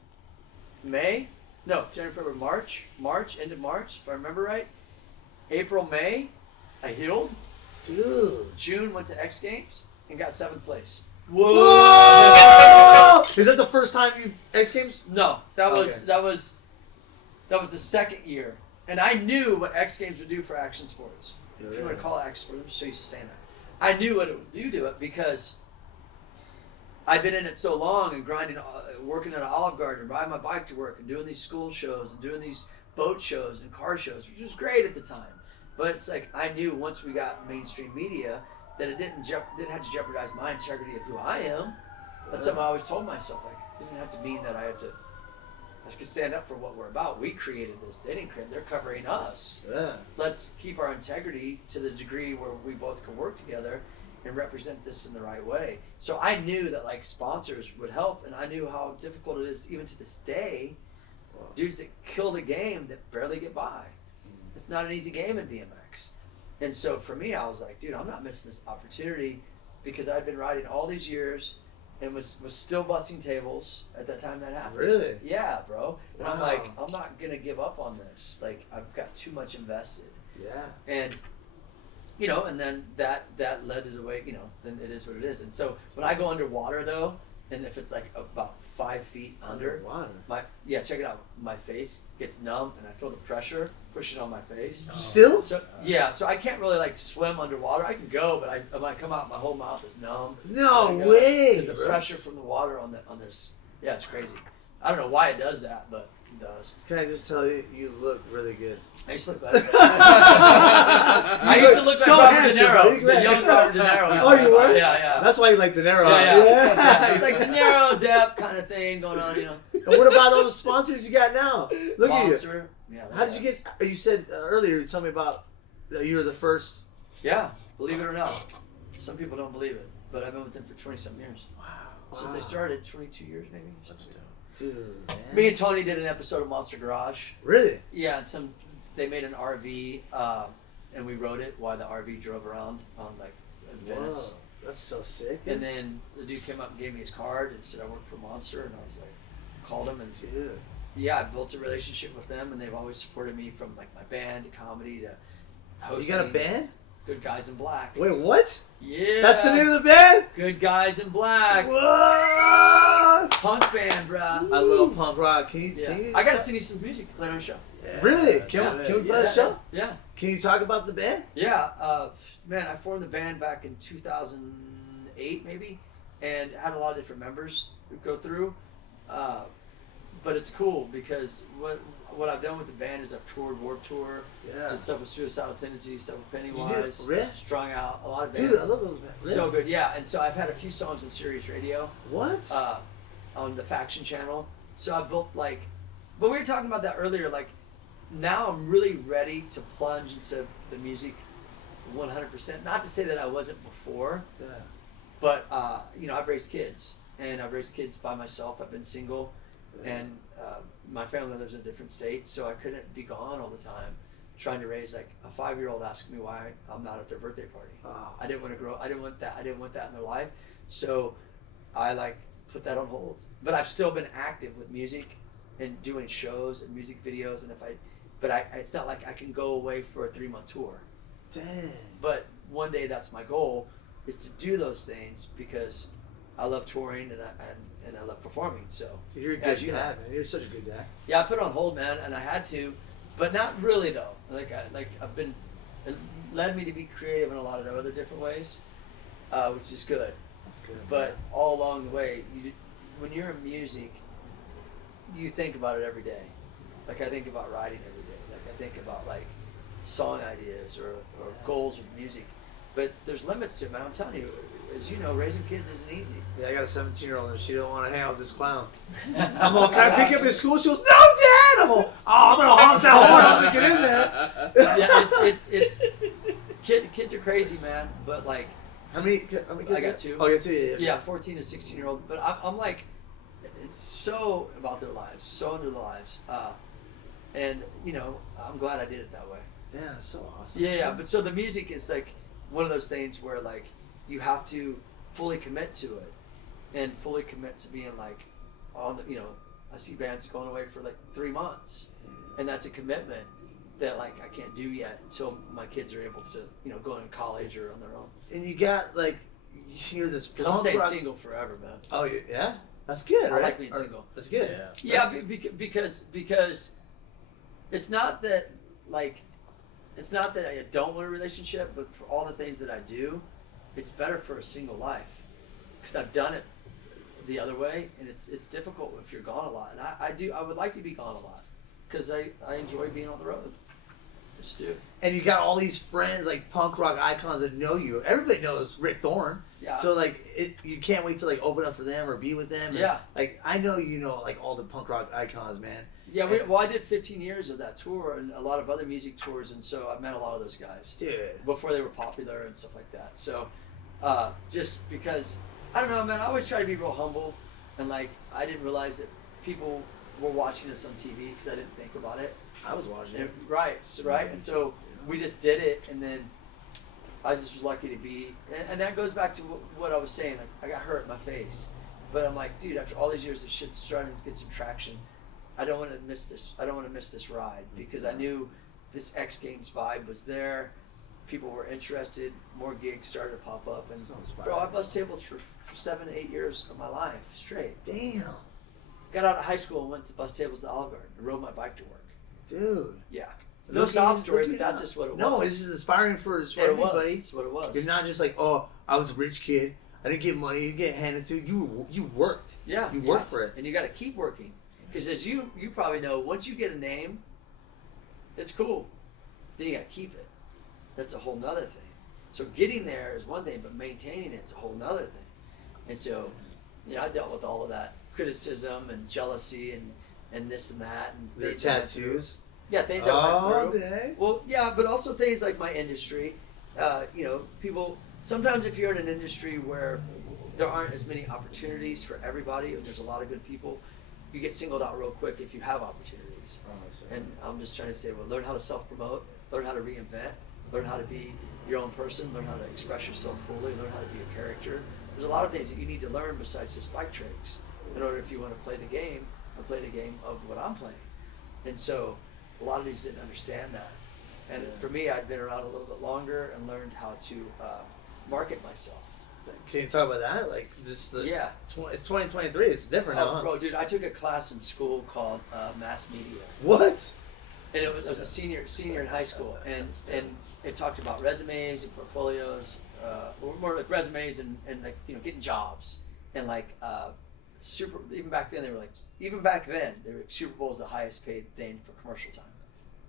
January, February, March, end of March, if I remember right. April, May, I healed. Dude. June, went to X Games and got 7th place. Whoa! Is that the first time you X Games? No, that was Okay. the second year, and I knew what X Games would do for action sports. If you want to Yeah. call it action sports, I'm so used to saying that. I knew what it would do to it because I've been in it so long and grinding, working at an Olive Garden, riding my bike to work, and doing these school shows and doing these boat shows and car shows, which was great at the time. But it's like I knew once we got mainstream media that it didn't have to jeopardize my integrity of who I am. That's something I always told myself. Like, it doesn't have to mean that I can stand up for what we're about. We created this. They didn't create. They're covering us. Yeah. Let's keep our integrity to the degree where we both can work together and represent this in the right way. So I knew that like sponsors would help, and I knew how difficult it is even to this day. Dudes that kill the game that barely get by. It's not an easy game in BMX. And so for me, I was like, dude, I'm not missing this opportunity because I'd been riding all these years and was still busting tables at that time that happened. Really? Yeah, bro. And I'm Wow. like, I'm not gonna give up on this. Like, I've got too much invested. Yeah. And and then that led to the way, then it is what it is. And so when I go underwater though, and if it's like about 5 feet under, Water. check it out. My face gets numb and I feel the pressure pushing on my face. Still? So so I can't really like swim underwater. I can go, but when I come out, my whole mouth is numb. No way. Because the pressure from the water on this. Yeah, it's crazy. I don't know why it does that, but it does. Can I just tell you, you look really good. I used to look like I used to look like So Robert handsome, De Niro, buddy. the young Robert De Niro. Oh, you were? Yeah. That's why you like De Niro. Yeah. It's like De Niro, Depp kind of thing going on, And what about all the sponsors you got now? Look Monster. at you. Yeah. How did you get? You said earlier. You told me about you were the first. Yeah, believe it or not. Some people don't believe it, but I've been with them for 20-some years. Wow. Since they started, 22 years maybe. That's dope. Dude, man. Me and Tony did an episode of Monster Garage. Really? Yeah, and they made an RV, and we rode it while the RV drove around on like in Venice. Whoa, that's so sick. Dude. And then the dude came up and gave me his card and said I work for Monster, and I was like, called him and Dude. yeah, I built a relationship with them, and they've always supported me from like my band to comedy to hosting. You got a band? Good Guys in Black. Wait, what? Yeah. That's the name of the band? Good Guys in Black. Whoa! Punk band, bruh. I love punk rock. Can you? Yeah. Can you I gotta send you some music later on the show. Really? Can we play the show? Yeah. Can you talk about the band? Yeah. Man, I formed the band back in 2008 maybe, and had a lot of different members go through. But it's cool because what I've done with the band is I've toured Warped Tour, did stuff with Suicidal Tendencies, stuff with Pennywise, Strung Out, a lot of bands. Dude, I love those bands. Really? So good, yeah. And so I've had a few songs on Sirius Radio. What? On the Faction channel. So I built like, but we were talking about that earlier. Like, now I'm really ready to plunge into the music 100%. Not to say that I wasn't before. Yeah. But I've raised kids, and I've raised kids by myself. I've been single, and my family lives in a different state, so I couldn't be gone all the time, trying to raise like a 5-year-old asking me why I'm not at their birthday party. Oh. I didn't want to grow. I didn't want that in their life, so I like put that on hold. But I've still been active with music and doing shows and music videos, and it's not like I can go away for a 3-month tour. Dang. But one day that's my goal, is to do those things because I love touring and I love performing. So You're a good as you dad, know. man. You're such a good dad. Yeah, I put it on hold, man, and I had to, but not really though. I've been, it led me to be creative in a lot of other different ways, which is good. That's good. But all along the way, when you're in music, you think about it every day. Like I think about writing every day. Like I think about like song ideas or goals with music. But there's limits to it, man. I'm telling you, as you know, raising kids isn't easy. Yeah, I got a 17-year-old and she don't want to hang out with this clown. I'm all, can I pick you up at school? She goes, no, Dad. I'm all, I'm gonna honk that horn. I'm gonna get in there. Yeah, it's kids are crazy, man. But like, How many kids? I got two. Oh, you got two. Yeah. Yeah, 14 and 16-year-old. But I'm like, it's so about their lives, so into their lives, and you know, I'm glad I did it that way. Yeah, that's so awesome. Yeah. But so the music is like one of those things where like you have to fully commit to it, and fully commit to being like on the, you know, I see bands going away for like 3 months, and that's a commitment that like I can't do yet until my kids are able to, you know, go into college or on their own. And you got like, you hear this. Because I'm staying single forever, man. Oh yeah, that's good. I Right? like being single. That's good. Yeah, because it's not that like, it's not that I don't want a relationship, but for all the things that I do, it's better for a single life. Because I've done it the other way, and it's difficult if you're gone a lot. And I would like to be gone a lot, because I enjoy being on the road. I just do. And you got all these friends, like punk rock icons that know you. Everybody knows Rick Thorne. Yeah. So like, you can't wait to like open up for them or be with them. And, Yeah. like I know you know like all the punk rock icons, man. Yeah, I did 15 years of that tour and a lot of other music tours, and so I met a lot of those guys. Dude. Before they were popular and stuff like that. So, just because, I don't know, man, I always try to be real humble, and like, I didn't realize that people were watching us on TV because I didn't think about it. I was watching it. Right, and so we just did it, and then I just was lucky to be, and that goes back to what I was saying, like, I got hurt in my face, but I'm like, dude, after all these years, this shit's starting to get some traction. I don't want to miss this. I don't want to miss this ride, because I knew this X Games vibe was there. People were interested. More gigs started to pop up, and So bro, I inspiring. bust tables for 7 to 8 years of my life straight. Damn. Got out of high school and went to bust tables at Olive Garden and rode my bike to work. Dude. Yeah, no Look sob at- story, look but at that's that. just what it was. No, this is inspiring for That's what it was. everybody. That's what it was. You're not just like, oh, I was a rich kid. I didn't get money. You get handed to you. You worked. Yeah, You worked have for to. it. And you got to keep working, because as you probably know, once you get a name, it's cool. Then you got to keep it. That's a whole nother thing. So getting there is one thing, but maintaining it's a whole nother thing. And so, you know, I dealt with all of that criticism and jealousy and this and that. And Their things I went through. tattoos. Yeah, things I went Oh, through. dang. Well, yeah, but also things like my industry. You know, people, sometimes if you're in an industry where there aren't as many opportunities for everybody, and there's a lot of good people, you get singled out real quick if you have opportunities. And I'm just trying to say, well, learn how to self-promote, learn how to reinvent, learn how to be your own person, learn how to express yourself fully, learn how to be a character. There's a lot of things that you need to learn besides just bike tricks in order, if you want to play the game, and play the game of what I'm playing. And so a lot of these didn't understand that. And for me, I'd been around a little bit longer and learned how to market myself. Can you talk about that? Like, just the. Yeah. It's 2023. It's different now. Huh? Bro, dude, I took a class in school called mass media. What? And it was a senior in high school, and it talked about resumes and portfolios, or more like resumes and like, you know, getting jobs, and like even back then they were like Super Bowl was the highest paid thing for commercial time,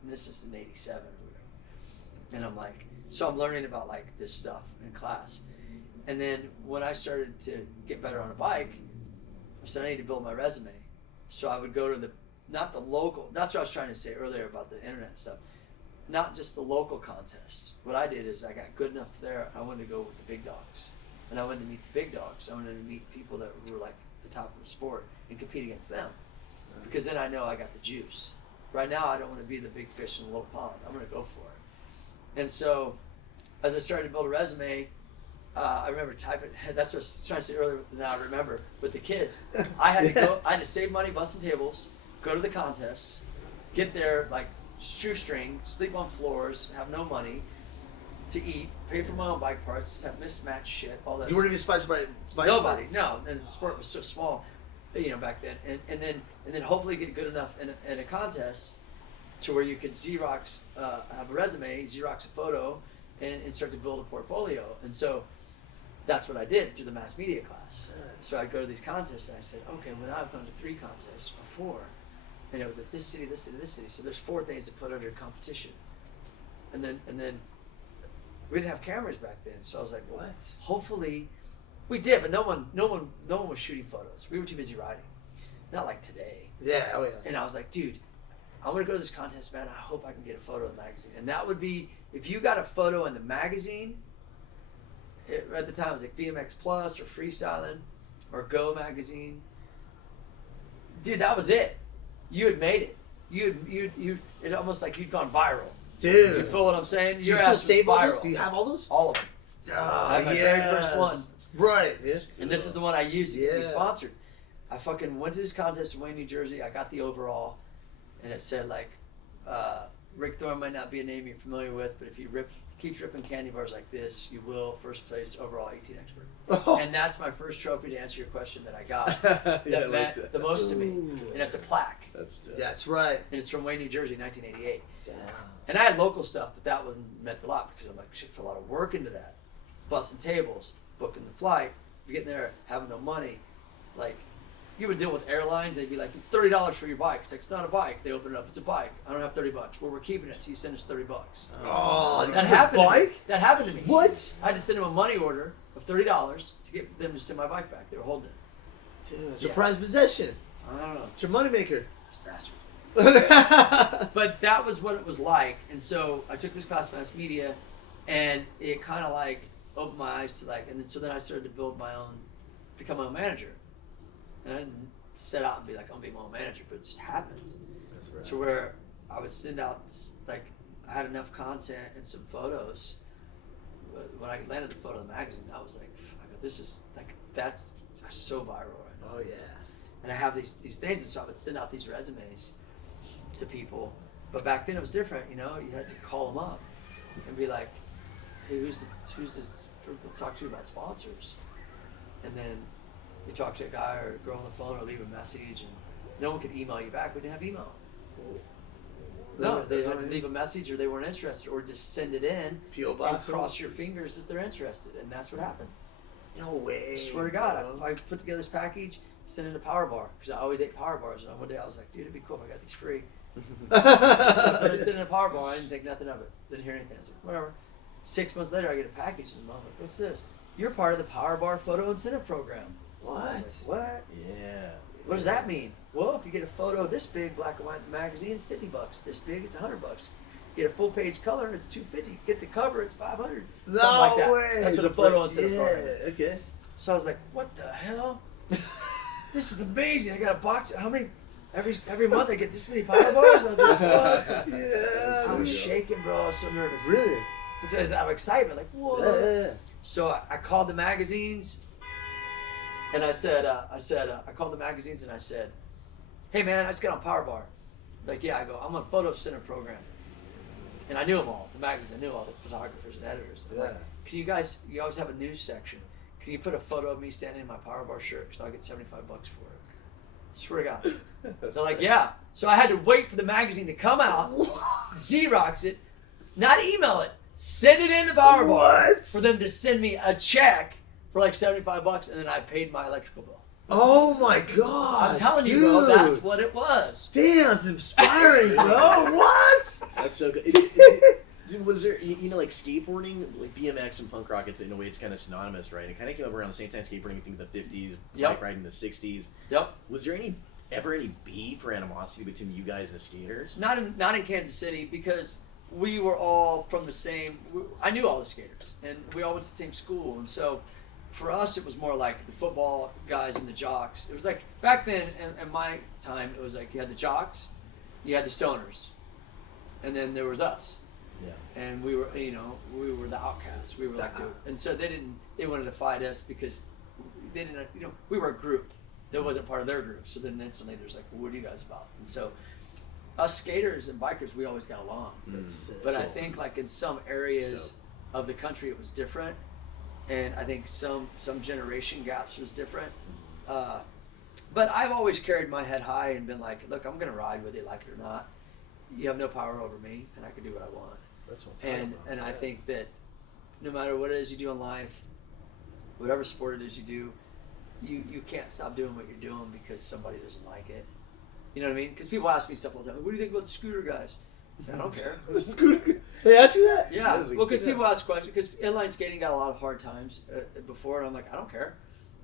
and this is in '87 or whatever, and I'm like, so I'm learning about like this stuff in class, and then when I started to get better on a bike, I said I need to build my resume, so I would go to not the local, that's what I was trying to say earlier about the internet stuff. Not just the local contests. What I did is I got good enough there, I wanted to go with the big dogs. And I wanted to meet the big dogs. I wanted to meet people that were like the top of the sport and compete against them. Because then I know I got the juice. Right now I don't want to be the big fish in the little pond. I'm going to go for it. And so as I started to build a resume, I remember typing, that's what I was trying to say earlier, now I remember, with the kids. I had to save money busting tables, go to the contests, get there like shoestring, sleep on floors, have no money, to eat, pay for my own bike parts, just have mismatched shit, all that. You weren't even sponsored by Nobody. No, and the sport was so small, back then, and then hopefully get good enough in a contest to where you could Xerox, have a resume, Xerox a photo, and start to build a portfolio. And so that's what I did through the mass media class. So I'd go to these contests and I said, okay, well, now I've gone to 3 contests or 4, and it was at this city, this city, this city. So there's 4 things to put under competition. And then we didn't have cameras back then, so I was like, well, What? hopefully we did, but no one was shooting photos. We were too busy riding, not like today. Yeah, oh yeah. And I was like, dude, I'm gonna go to this contest, man. I hope I can get a photo in the magazine. And that would be, if you got a photo in the magazine, at the time it was like BMX Plus or Freestyling or Go magazine. Dude, that was it. You had made it. You it almost like you'd gone viral. Dude. You feel what I'm saying? Do you still save all those? Do you have all those? All of them. I had my very first one. Right. Yeah. And this is the one I used to get me sponsored. I fucking went to this contest in Wayne, New Jersey. I got the overall, and it said like, Rick Thorne might not be a name you're familiar with, but if he keeps ripping candy bars like this, you will first place overall 18 expert. Oh. And that's my first trophy to answer your question that I got. Yeah, that meant the most to me. And it's a plaque. That's right. And it's from Wayne, New Jersey, 1988. Damn. And I had local stuff, but that wasn't meant a lot because I'm like, shit, put a lot of work into that. Busting tables, booking the flight, getting there, having no money. Like, you would deal with airlines, they'd be like, it's $30 for your bike. It's like, it's not a bike. They open it up, it's a bike. I don't have $30. Well, we're keeping it, so you send us $30. Oh, That happened. Bike? That happened to me. What? I had to send them a money order of $30 to get them to send my bike back. They were holding it. Dude, surprise possession. I don't know. It's your moneymaker. Those bastards. But that was what it was like, and so I took this class, mass media, and it kind of like opened my eyes to like, and then I started to build my own, become my own manager, and I didn't set out and be like, I'm gonna be my own manager, but it just happened. That's right. To where I would send out, like, I had enough content and some photos. When I landed the photo in the magazine, I was like, this is like, that's so viral right now. Oh yeah. And I have these things, and so I would send out these resumes to people. But back then it was different, you had to call them up and be like, hey, who's the talk to you about sponsors? And then you talk to a guy or a girl on the phone or leave a message, and no one could email you back. We didn't have email. No, they would leave a message, or they weren't interested, or just send it in P.O. box and cross your fingers that they're interested, and that's what happened. No way. I swear to God, if I put together this package, send it a Power Bar, because I always ate Power Bars, and one day I was like, dude, it'd be cool if I got these free. So I put it in a Power Bar. I didn't think nothing of it. Didn't hear anything. I was like, whatever. 6 months later, I get a package, and I'm like, what's this? You're part of the Power Bar Photo Incentive Program. What? I was like, what? Yeah. What does that mean? Well, if you get a photo this big, black and white magazine, it's $50. This big, it's $100. Get a full page color, it's $250. Get the cover, it's $500. Something like that. way. That's what a photo incentive program. Okay. So I was like, what the hell? This is amazing. I got a box. How many? Every month I get this many Power Bars? I was like, what? Yeah. I was shaking, bro. I was so nervous. Really? Because I was out of excitement. Like, whoa. Yeah. So I called the magazines, and I called the magazines and I said, hey man, I just got on Power Bar. Like, yeah, I go, I'm on Photo Center program. And I knew them all, the magazines, I knew all the photographers and editors. I'm like, can you guys, you always have a news section. Can you put a photo of me standing in my Power Bar shirt, because I'll get $75 for it. Swear to God. They're like, yeah. So I had to wait for the magazine to come out, Xerox it, not email it, send it in to Power Bar for them to send me a check for like $75, and then I paid my electrical bill. Oh my God! I'm telling you, bro, that's what it was. Damn, it's inspiring, bro. What? That's so good. Was there, like skateboarding, like BMX and punk rock, in a way it's kind of synonymous, right? It kind of came up around the same time skateboarding, I think the 50s, bike riding in the 60s. Yep. Was there ever any beef or animosity between you guys and the skaters? Not in Kansas City, because we were all from the same, I knew all the skaters, and we all went to the same school, and so for us it was more like the football guys and the jocks. It was like, back then, in my time, it was like you had the jocks, you had the stoners, and then there was us. Yeah. And we were, we were the outcasts. We were like, and so they wanted to fight us because they didn't, we were a group that wasn't part of their group. So then instantly there's like, well, what are you guys about? And so us skaters and bikers, we always got along. But I think like in some areas, of the country, it was different. And I think some generation gaps was different. But I've always carried my head high and been like, look, I'm going to ride with you like it or not. You have no power over me, and I can do what I want. That's what's And I think that no matter what it is you do in life, whatever sport it is you do, you can't stop doing what you're doing because somebody doesn't like it. You know what I mean? Because people ask me stuff all the time. What do you think about the scooter guys? I say, I don't care. The scooter? They ask you that? Yeah. Well, because people ask questions. Because inline skating got a lot of hard times before, and I'm like, I don't care.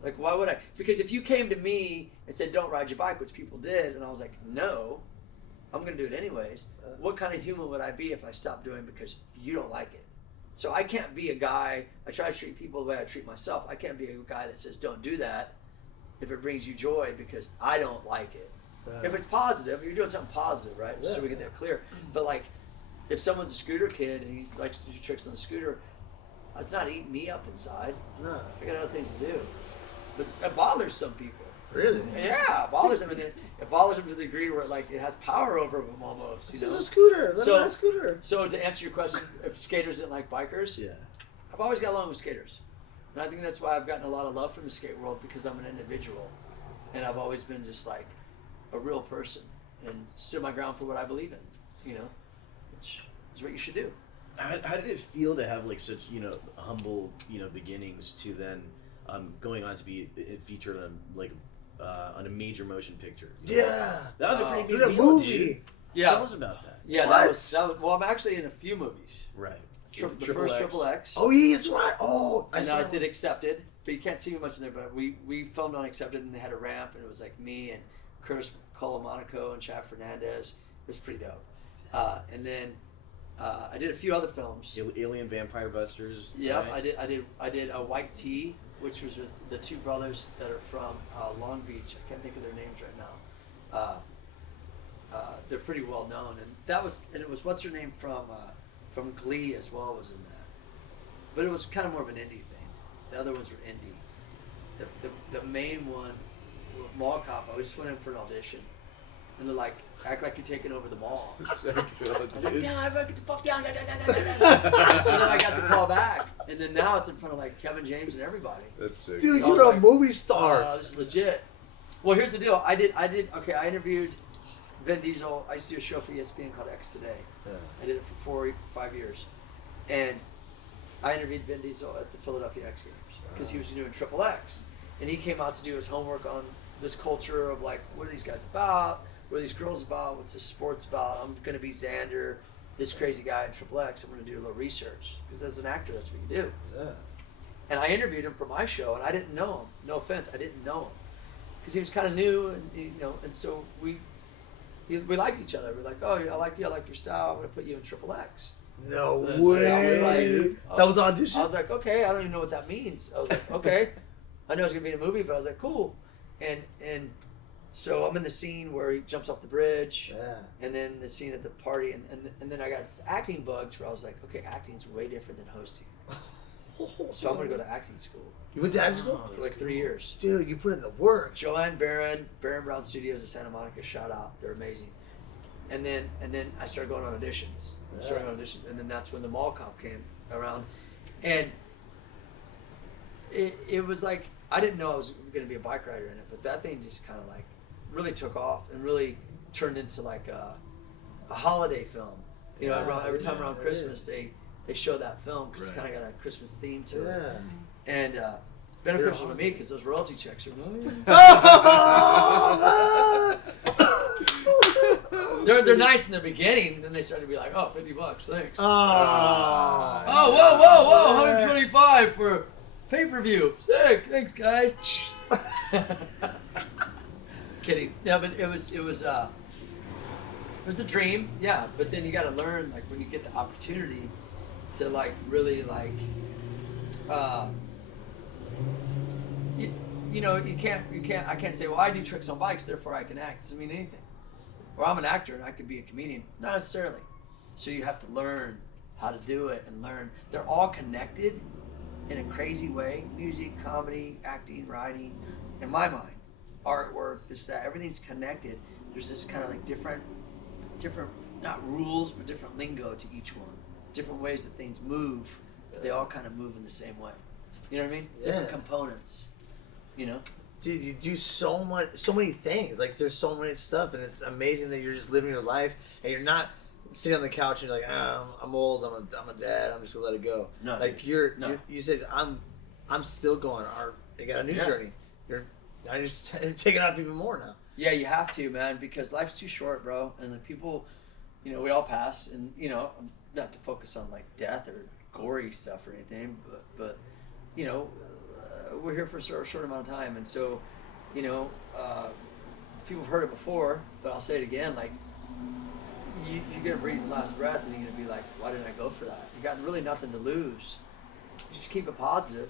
Like, why would I? Because if you came to me and said, don't ride your bike, which people did, and I was like, no, I'm going to do it anyways. What kind of human would I be if I stopped doing it because you don't like it? So I can't be a guy, I try to treat people the way I treat myself. I can't be a guy that says, don't do that if it brings you joy because I don't like it. If it's positive, you're doing something positive, right? So we get that clear. But like, if someone's a scooter kid and he likes to do tricks on the scooter, it's not eating me up inside. No. I got other things to do. But it bothers some people. Really? Yeah, it bothers them. It bothers them to the degree where it has power over them almost. This is a scooter. Let me ride a scooter. So to answer your question, if skaters didn't like bikers, I've always got along with skaters. And I think that's why I've gotten a lot of love from the skate world because I'm an individual. And I've always been just like a real person and stood my ground for what I believe in, which is what you should do. How did it feel to have like such humble beginnings to then going on to be featured on a major motion picture? Yeah, that was a pretty big deal, movie. Dude. Yeah, tell us about that. Yeah, that was well. I'm actually in a few movies. Right. The first Triple X. Oh yeah, that's right. Oh, I did Accepted, but you can't see me much in there. But we filmed on Accepted, and they had a ramp, and it was like me and Curtis Colamonaco and Chad Fernandez. It was pretty dope. And then I did a few other films. Alien Vampire Busters. Yep, right? I did a White Tea, which was with the two brothers that are from Long Beach. I can't think of their names right now. They're pretty well known, and it was what's her name from Glee as well was in that. But it was kind of more of an indie thing. The other ones were indie. The main one, Mall Cop, I just went in for an audition. And they're like, act like you're taking over the mall. So good, I'm like, yeah, get the fuck down. And so then I got the call back. And then now it's in front of like Kevin James and everybody. That's sick. Dude, you're a movie star. This is legit. Well, here's the deal. I interviewed Vin Diesel. I used to do a show for ESPN called X Today. Yeah. I did it for 5 years. And I interviewed Vin Diesel at the Philadelphia X Games because he was doing Triple X. And he came out to do his homework on this culture of like, what are these guys about? What are these girls about? What's this sports about? I'm going to be Xander, this crazy guy in Triple X. I'm going to do a little research because as an actor, that's what you do. Yeah. And I interviewed him for my show, and I didn't know him. No offense, I didn't know him because he was kind of new, and and so we liked each other. We're like, oh, I like you, I like your style. I'm going to put you in Triple X. No That's way. That was audition. I was like, okay, I don't even know what that means. I was like, okay, I know it's going to be in a movie, but I was like, cool, and. So I'm in the scene where he jumps off the bridge, and then the scene at the party, and then I got acting bugs where I was like, okay, acting's way different than hosting. So I'm going to go to acting school. You went to acting school? For like 3 years. Dude, you put in the work. Joanne Barron Brown Studios in Santa Monica, shout out, they're amazing. And then I started going on auditions. And then that's when the Mall Cop came around. And it was like, I didn't know I was going to be a bike rider in it, but that thing just kind of like really took off and really turned into like a holiday film. Every time around Christmas they show that film because it's kind of got a Christmas theme to it. And it's beneficial to me because those royalty checks are they're nice in the beginning, then they start to be like, oh, $50, thanks. Whoa, 125 for pay-per-view. Sick, thanks guys. Kidding. Yeah, but it was a dream. Yeah, but then you got to learn like when you get the opportunity to like really like you can't I can't say, well, I do tricks on bikes, therefore I can act. Doesn't mean anything. Or I'm an actor and I could be a comedian. Not necessarily. So you have to learn how to do it and learn. They're all connected in a crazy way. Music, comedy, acting, writing. In my mind, artwork, this, that, everything's connected. There's this kind of like different, not rules, but different lingo to each one. Different ways that things move but they all kind of move in the same way. You know what I mean? Different components. You know. Dude, you do so many things. Like there's so much stuff, and it's amazing that you're just living your life, and you're not sitting on the couch and you're like, I'm old, I'm a dad, I'm just gonna let it go. No, like you said, I'm still going. You got a new journey. You're just taking off even more now. Yeah, you have to, man, because life's too short, bro. And the people, you know, we all pass, and you know, not to focus on like death or gory stuff or anything, but you know, we're here for a short amount of time, and so, you know, people have heard it before, but I'll say it again, like. You're gonna breathe the last breath, and you're gonna be like, "Why didn't I go for that?" You got really nothing to lose. You just keep it positive.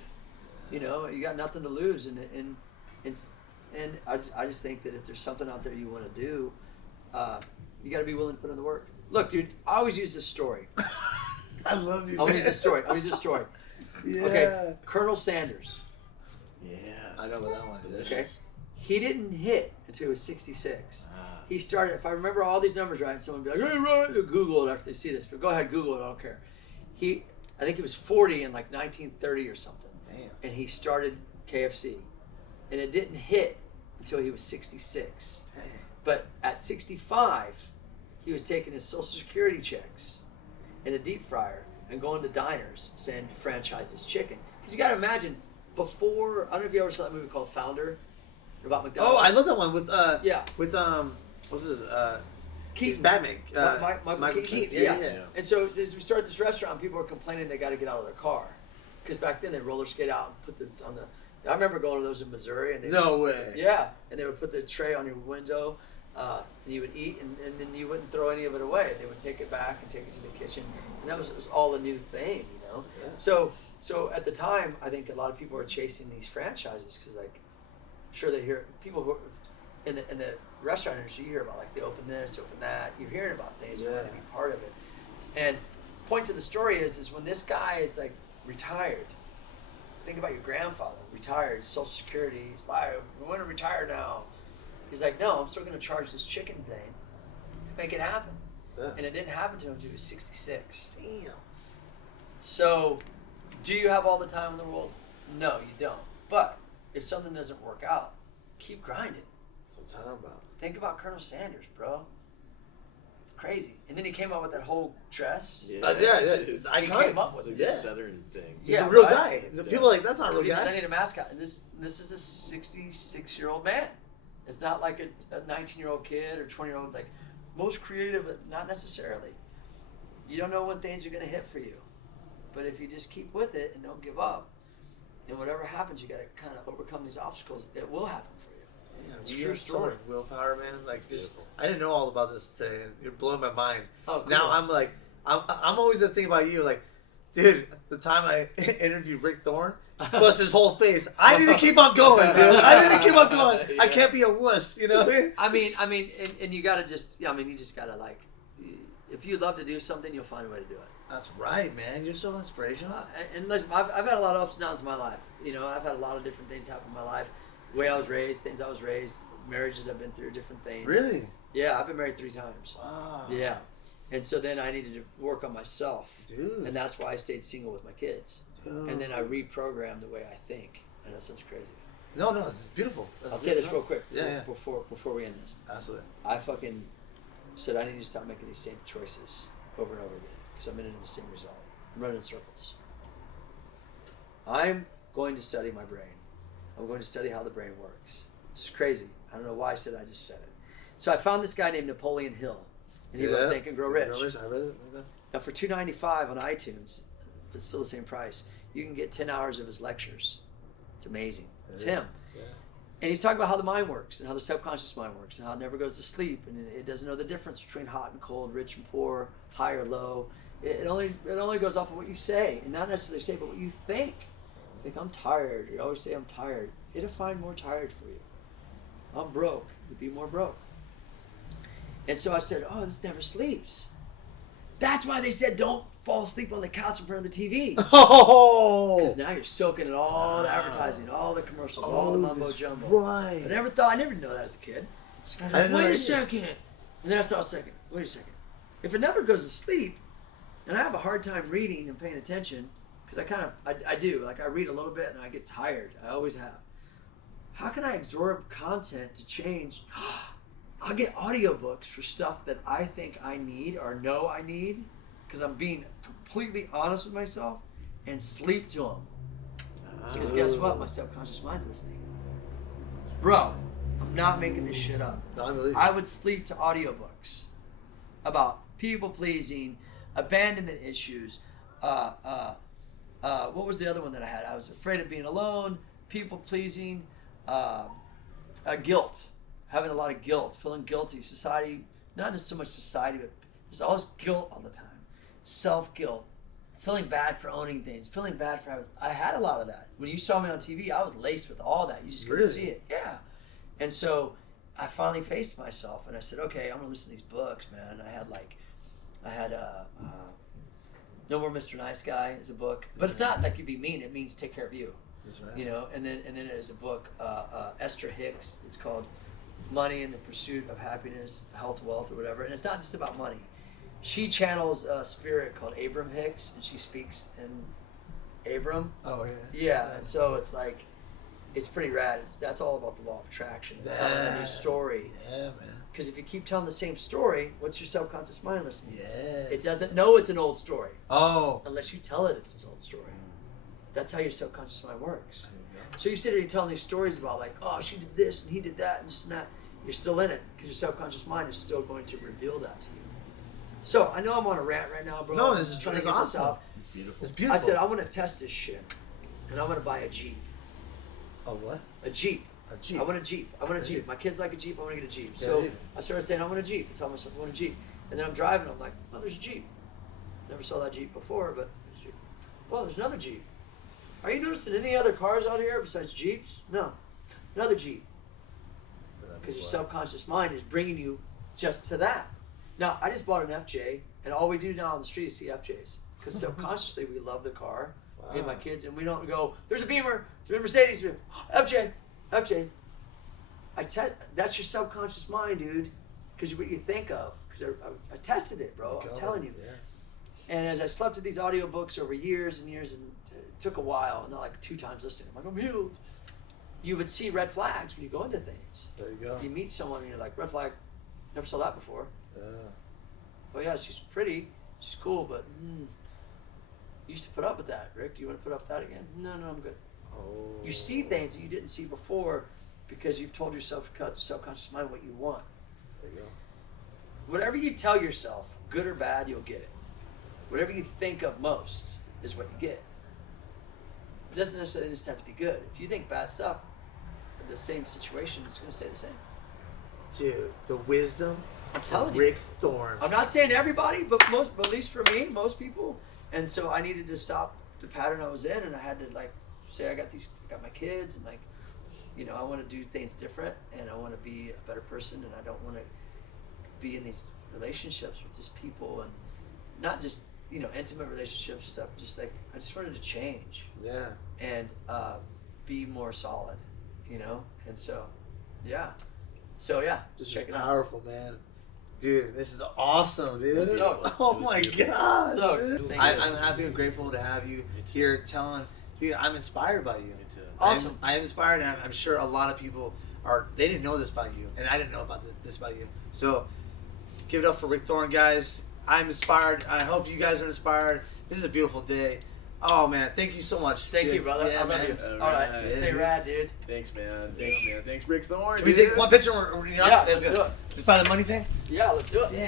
You know, you got nothing to lose, and I just think that if there's something out there you want to do, you got to be willing to put in the work. Look, dude, I always use this story. I love you. I want to use this story. Yeah. Okay, Colonel Sanders. Yeah, I know what that one is. Okay, he didn't hit until he was 66. He started, if I remember all these numbers right, someone would be like, hey, right, Google it after they see this, but go ahead, Google it, I don't care. I think he was 40 in like 1930 or something. Damn. And he started KFC. And it didn't hit until he was 66. Damn. But at 65, he was taking his Social Security checks in a deep fryer and going to diners saying, franchise this chicken. Because you got to imagine, before, I don't know if you ever saw that movie called Founder, about McDonald's. Oh, I love that one with what's his Keaton. Batman. Michael Keaton. Yeah. And so as we started this restaurant, people were complaining they got to get out of their car because back then they roller skate out and put on the. I remember going to those in Missouri, and No way. Yeah, and they would put the tray on your window, and you would eat, and then you wouldn't throw any of it away. They would take it back and take it to the kitchen, and it was all a new thing, you know. Yeah. So at the time, I think a lot of people are chasing these franchises because like. Sure, they hear people who are in the restaurant industry. You hear about like they open this, open that. You're hearing about things. You want to be part of it. And point to the story is when this guy is like retired. Think about your grandfather retired, Social Security. He's like, we want to retire now. He's like, no, I'm still going to charge this chicken thing, make it happen. Yeah. And it didn't happen to him until he was 66. Damn. So, do you have all the time in the world? No, you don't. But if something doesn't work out, keep grinding. That's what I'm talking about. Think about Colonel Sanders, bro. Crazy. And then he came up with that whole dress. Yeah, it's iconic. He came up with It's it. like a southern thing. He's a real guy. People are like, that's not a real He was guy. presenting a mascot. And this is a 66-year-old man. It's not like a 19-year-old kid or 20-year-old, like, most creative, not necessarily. You don't know when things are going to hit for you. But if you just keep with it and don't give up, and whatever happens, you got to kind of overcome these obstacles. It will happen for you. Damn, It's a you true have so story. much willpower, man. Like, just I didn't know all about this today, and you're blowing my mind. Oh, cool. Now I'm like, I'm always the thing about you, like, dude. The time I interviewed Rick Thorne, plus his whole face, I need to keep on going, dude. I need to keep on going. Yeah. I can't be a wuss, you know. I mean, and you gotta just, you just gotta like, if you love to do something, you'll find a way to do it. That's right, man. You're so inspirational. And listen, I've had a lot of ups and downs in my life. You know, I've had a lot of different things happen in my life. The way I was raised, things I was raised, marriages I've been through, different things. Really? Yeah, I've been married 3 times. Wow. Yeah. And so then I needed to work on myself. Dude. And that's why I stayed single with my kids. Dude. And then I reprogrammed the way I think. I know it sounds crazy. No, it's beautiful. I'll tell you this real quick Yeah. before we end this. Absolutely. I fucking said I need to stop making these same choices over and over again because I'm in the same result. I'm running in circles. I'm going to study my brain. I'm going to study how the brain works. It's crazy. I don't know why I said it, I just said it. So I found this guy named Napoleon Hill, and he wrote Think and Grow Rich. I read it. Now for $2.95 on iTunes, if it's still the same price, you can get 10 hours of his lectures. It's amazing. It's him. Yeah. And he's talking about how the mind works and how the subconscious mind works and how it never goes to sleep and it doesn't know the difference between hot and cold, rich and poor, high or low. It only goes off of what you say, and not necessarily say, but what you think. You think I'm tired. You always say I'm tired. It'll find more tired for you. I'm broke. You'd be more broke. And so I said, oh, this never sleeps. That's why they said don't fall asleep on the couch in front of the TV. Oh! Because now you're soaking in all the advertising, all the commercials, all the mumbo jumbo. Right. I never knew that as a kid. I was I like, didn't know wait a that second. And then I thought wait a second. If it never goes to sleep, and I have a hard time reading and paying attention, because I do. Like, I read a little bit and I get tired. I always have. How can I absorb content to change? I'll get audiobooks for stuff that I think I need or know I need, because I'm being completely honest with myself, and sleep to them. Because guess what? My subconscious mind's listening. Bro, I'm not making this shit up. I would sleep to audiobooks about people pleasing, abandonment issues. What was the other one that I had? I was afraid of being alone, people pleasing, guilt. Having a lot of guilt, feeling guilty. Society, not just so much society, but there's always guilt all the time. Self-guilt. Feeling bad for owning things. Feeling bad for having... I had a lot of that. When you saw me on TV, I was laced with all that. You just couldn't see it. Yeah. And so I finally faced myself and I said, okay, I'm going to listen to these books, man. I had No More Mr. Nice Guy is a book. But it's not like you be mean. It means take care of you. That's right. You know, and then there's a book, Esther Hicks. It's called Money in the Pursuit of Happiness, Health, Wealth, or whatever. And it's not just about money. She channels a spirit called Abram Hicks, and she speaks in Abram. Oh, yeah. Yeah, and so it's like, it's pretty rad. That's all about the law of attraction. Telling a new story. Yeah, man. Because if you keep telling the same story, what's your subconscious mind listening? Yeah. It doesn't know it's an old story. Oh. Unless you tell it it's an old story. That's how your subconscious mind works. So you sit here and telling these stories about like, oh, she did this and he did that and this and that. You're still in it because your subconscious mind is still going to reveal that to you. So I know I'm on a rant right now, bro. No, I'm this just is trying to get awesome. this out. It's beautiful. It's beautiful. I said I want to test this shit, and I'm gonna buy a Jeep. Oh, what? A Jeep. A Jeep. I want a Jeep. I want a Jeep. My kids like a Jeep. I want to get a Jeep. So Jeep. I started saying I want a Jeep. I told myself I want a Jeep, and then I'm driving. I'm like, oh, there's a Jeep. Never saw that Jeep before, but there's a Jeep. Well, there's another Jeep. Are you noticing any other cars out here besides Jeeps? No. Another Jeep. Because your subconscious mind is bringing you just to that. Now, I just bought an FJ, and all we do now on the street is see FJs. Because subconsciously, we love the car, me and my kids, and we don't go, there's a Beamer, there's a Mercedes, FJ, FJ. That's your subconscious mind, dude, because what you think of. Because I tested it, bro, I'm telling you. Yeah. And as I slept with these audiobooks over years and years, and it took a while, and not like 2 times listening, I'm like, I'm healed. You would see red flags when you go into things. There you go. You meet someone and you're like, red flag, never saw that before. Yeah. Oh yeah, she's pretty, she's cool, but you used to put up with that. Rick, do you want to put up with that again? No, I'm good. Oh. You see things that you didn't see before because you've told your subconscious mind what you want. There you go. Whatever you tell yourself, good or bad, you'll get it. Whatever you think of most is what you get. It doesn't necessarily just have to be good. If you think bad stuff, in the same situation, it's going to stay the same. Dude, the wisdom I'm telling of you. Rick Thorne. I'm not saying everybody, but at least for me, most people. And so I needed to stop the pattern I was in, and I had to like say I got my kids, and like, you know, I want to do things different, and I want to be a better person, and I don't want to be in these relationships with just people, and not just, you know, intimate relationships stuff. Just like I just wanted to change. Yeah. And be more solid, you know. And so, yeah. So yeah, This check is it out. powerful, man. Dude, this is awesome, dude. It sucks. Oh my god. Sucks. Dude. Thank you. I'm happy and grateful to have you here telling. Dude, I'm inspired by you. Me too. Awesome. I'm inspired, and I'm sure a lot of people are. They didn't know this about you, and I didn't know about this about you. So, give it up for Rick Thorne, guys. I'm inspired. I hope you guys are inspired. This is a beautiful day. Oh man, thank you so much. Thank dude. you, brother. Yeah, I love man. you. All All right, right. stay Yeah, rad, dude. Thanks, man. Thanks, Rick Thorne. Can we dude. take one picture? Or, Yeah, let's good. do it. Just by the money thing. Yeah, let's do it. Yeah.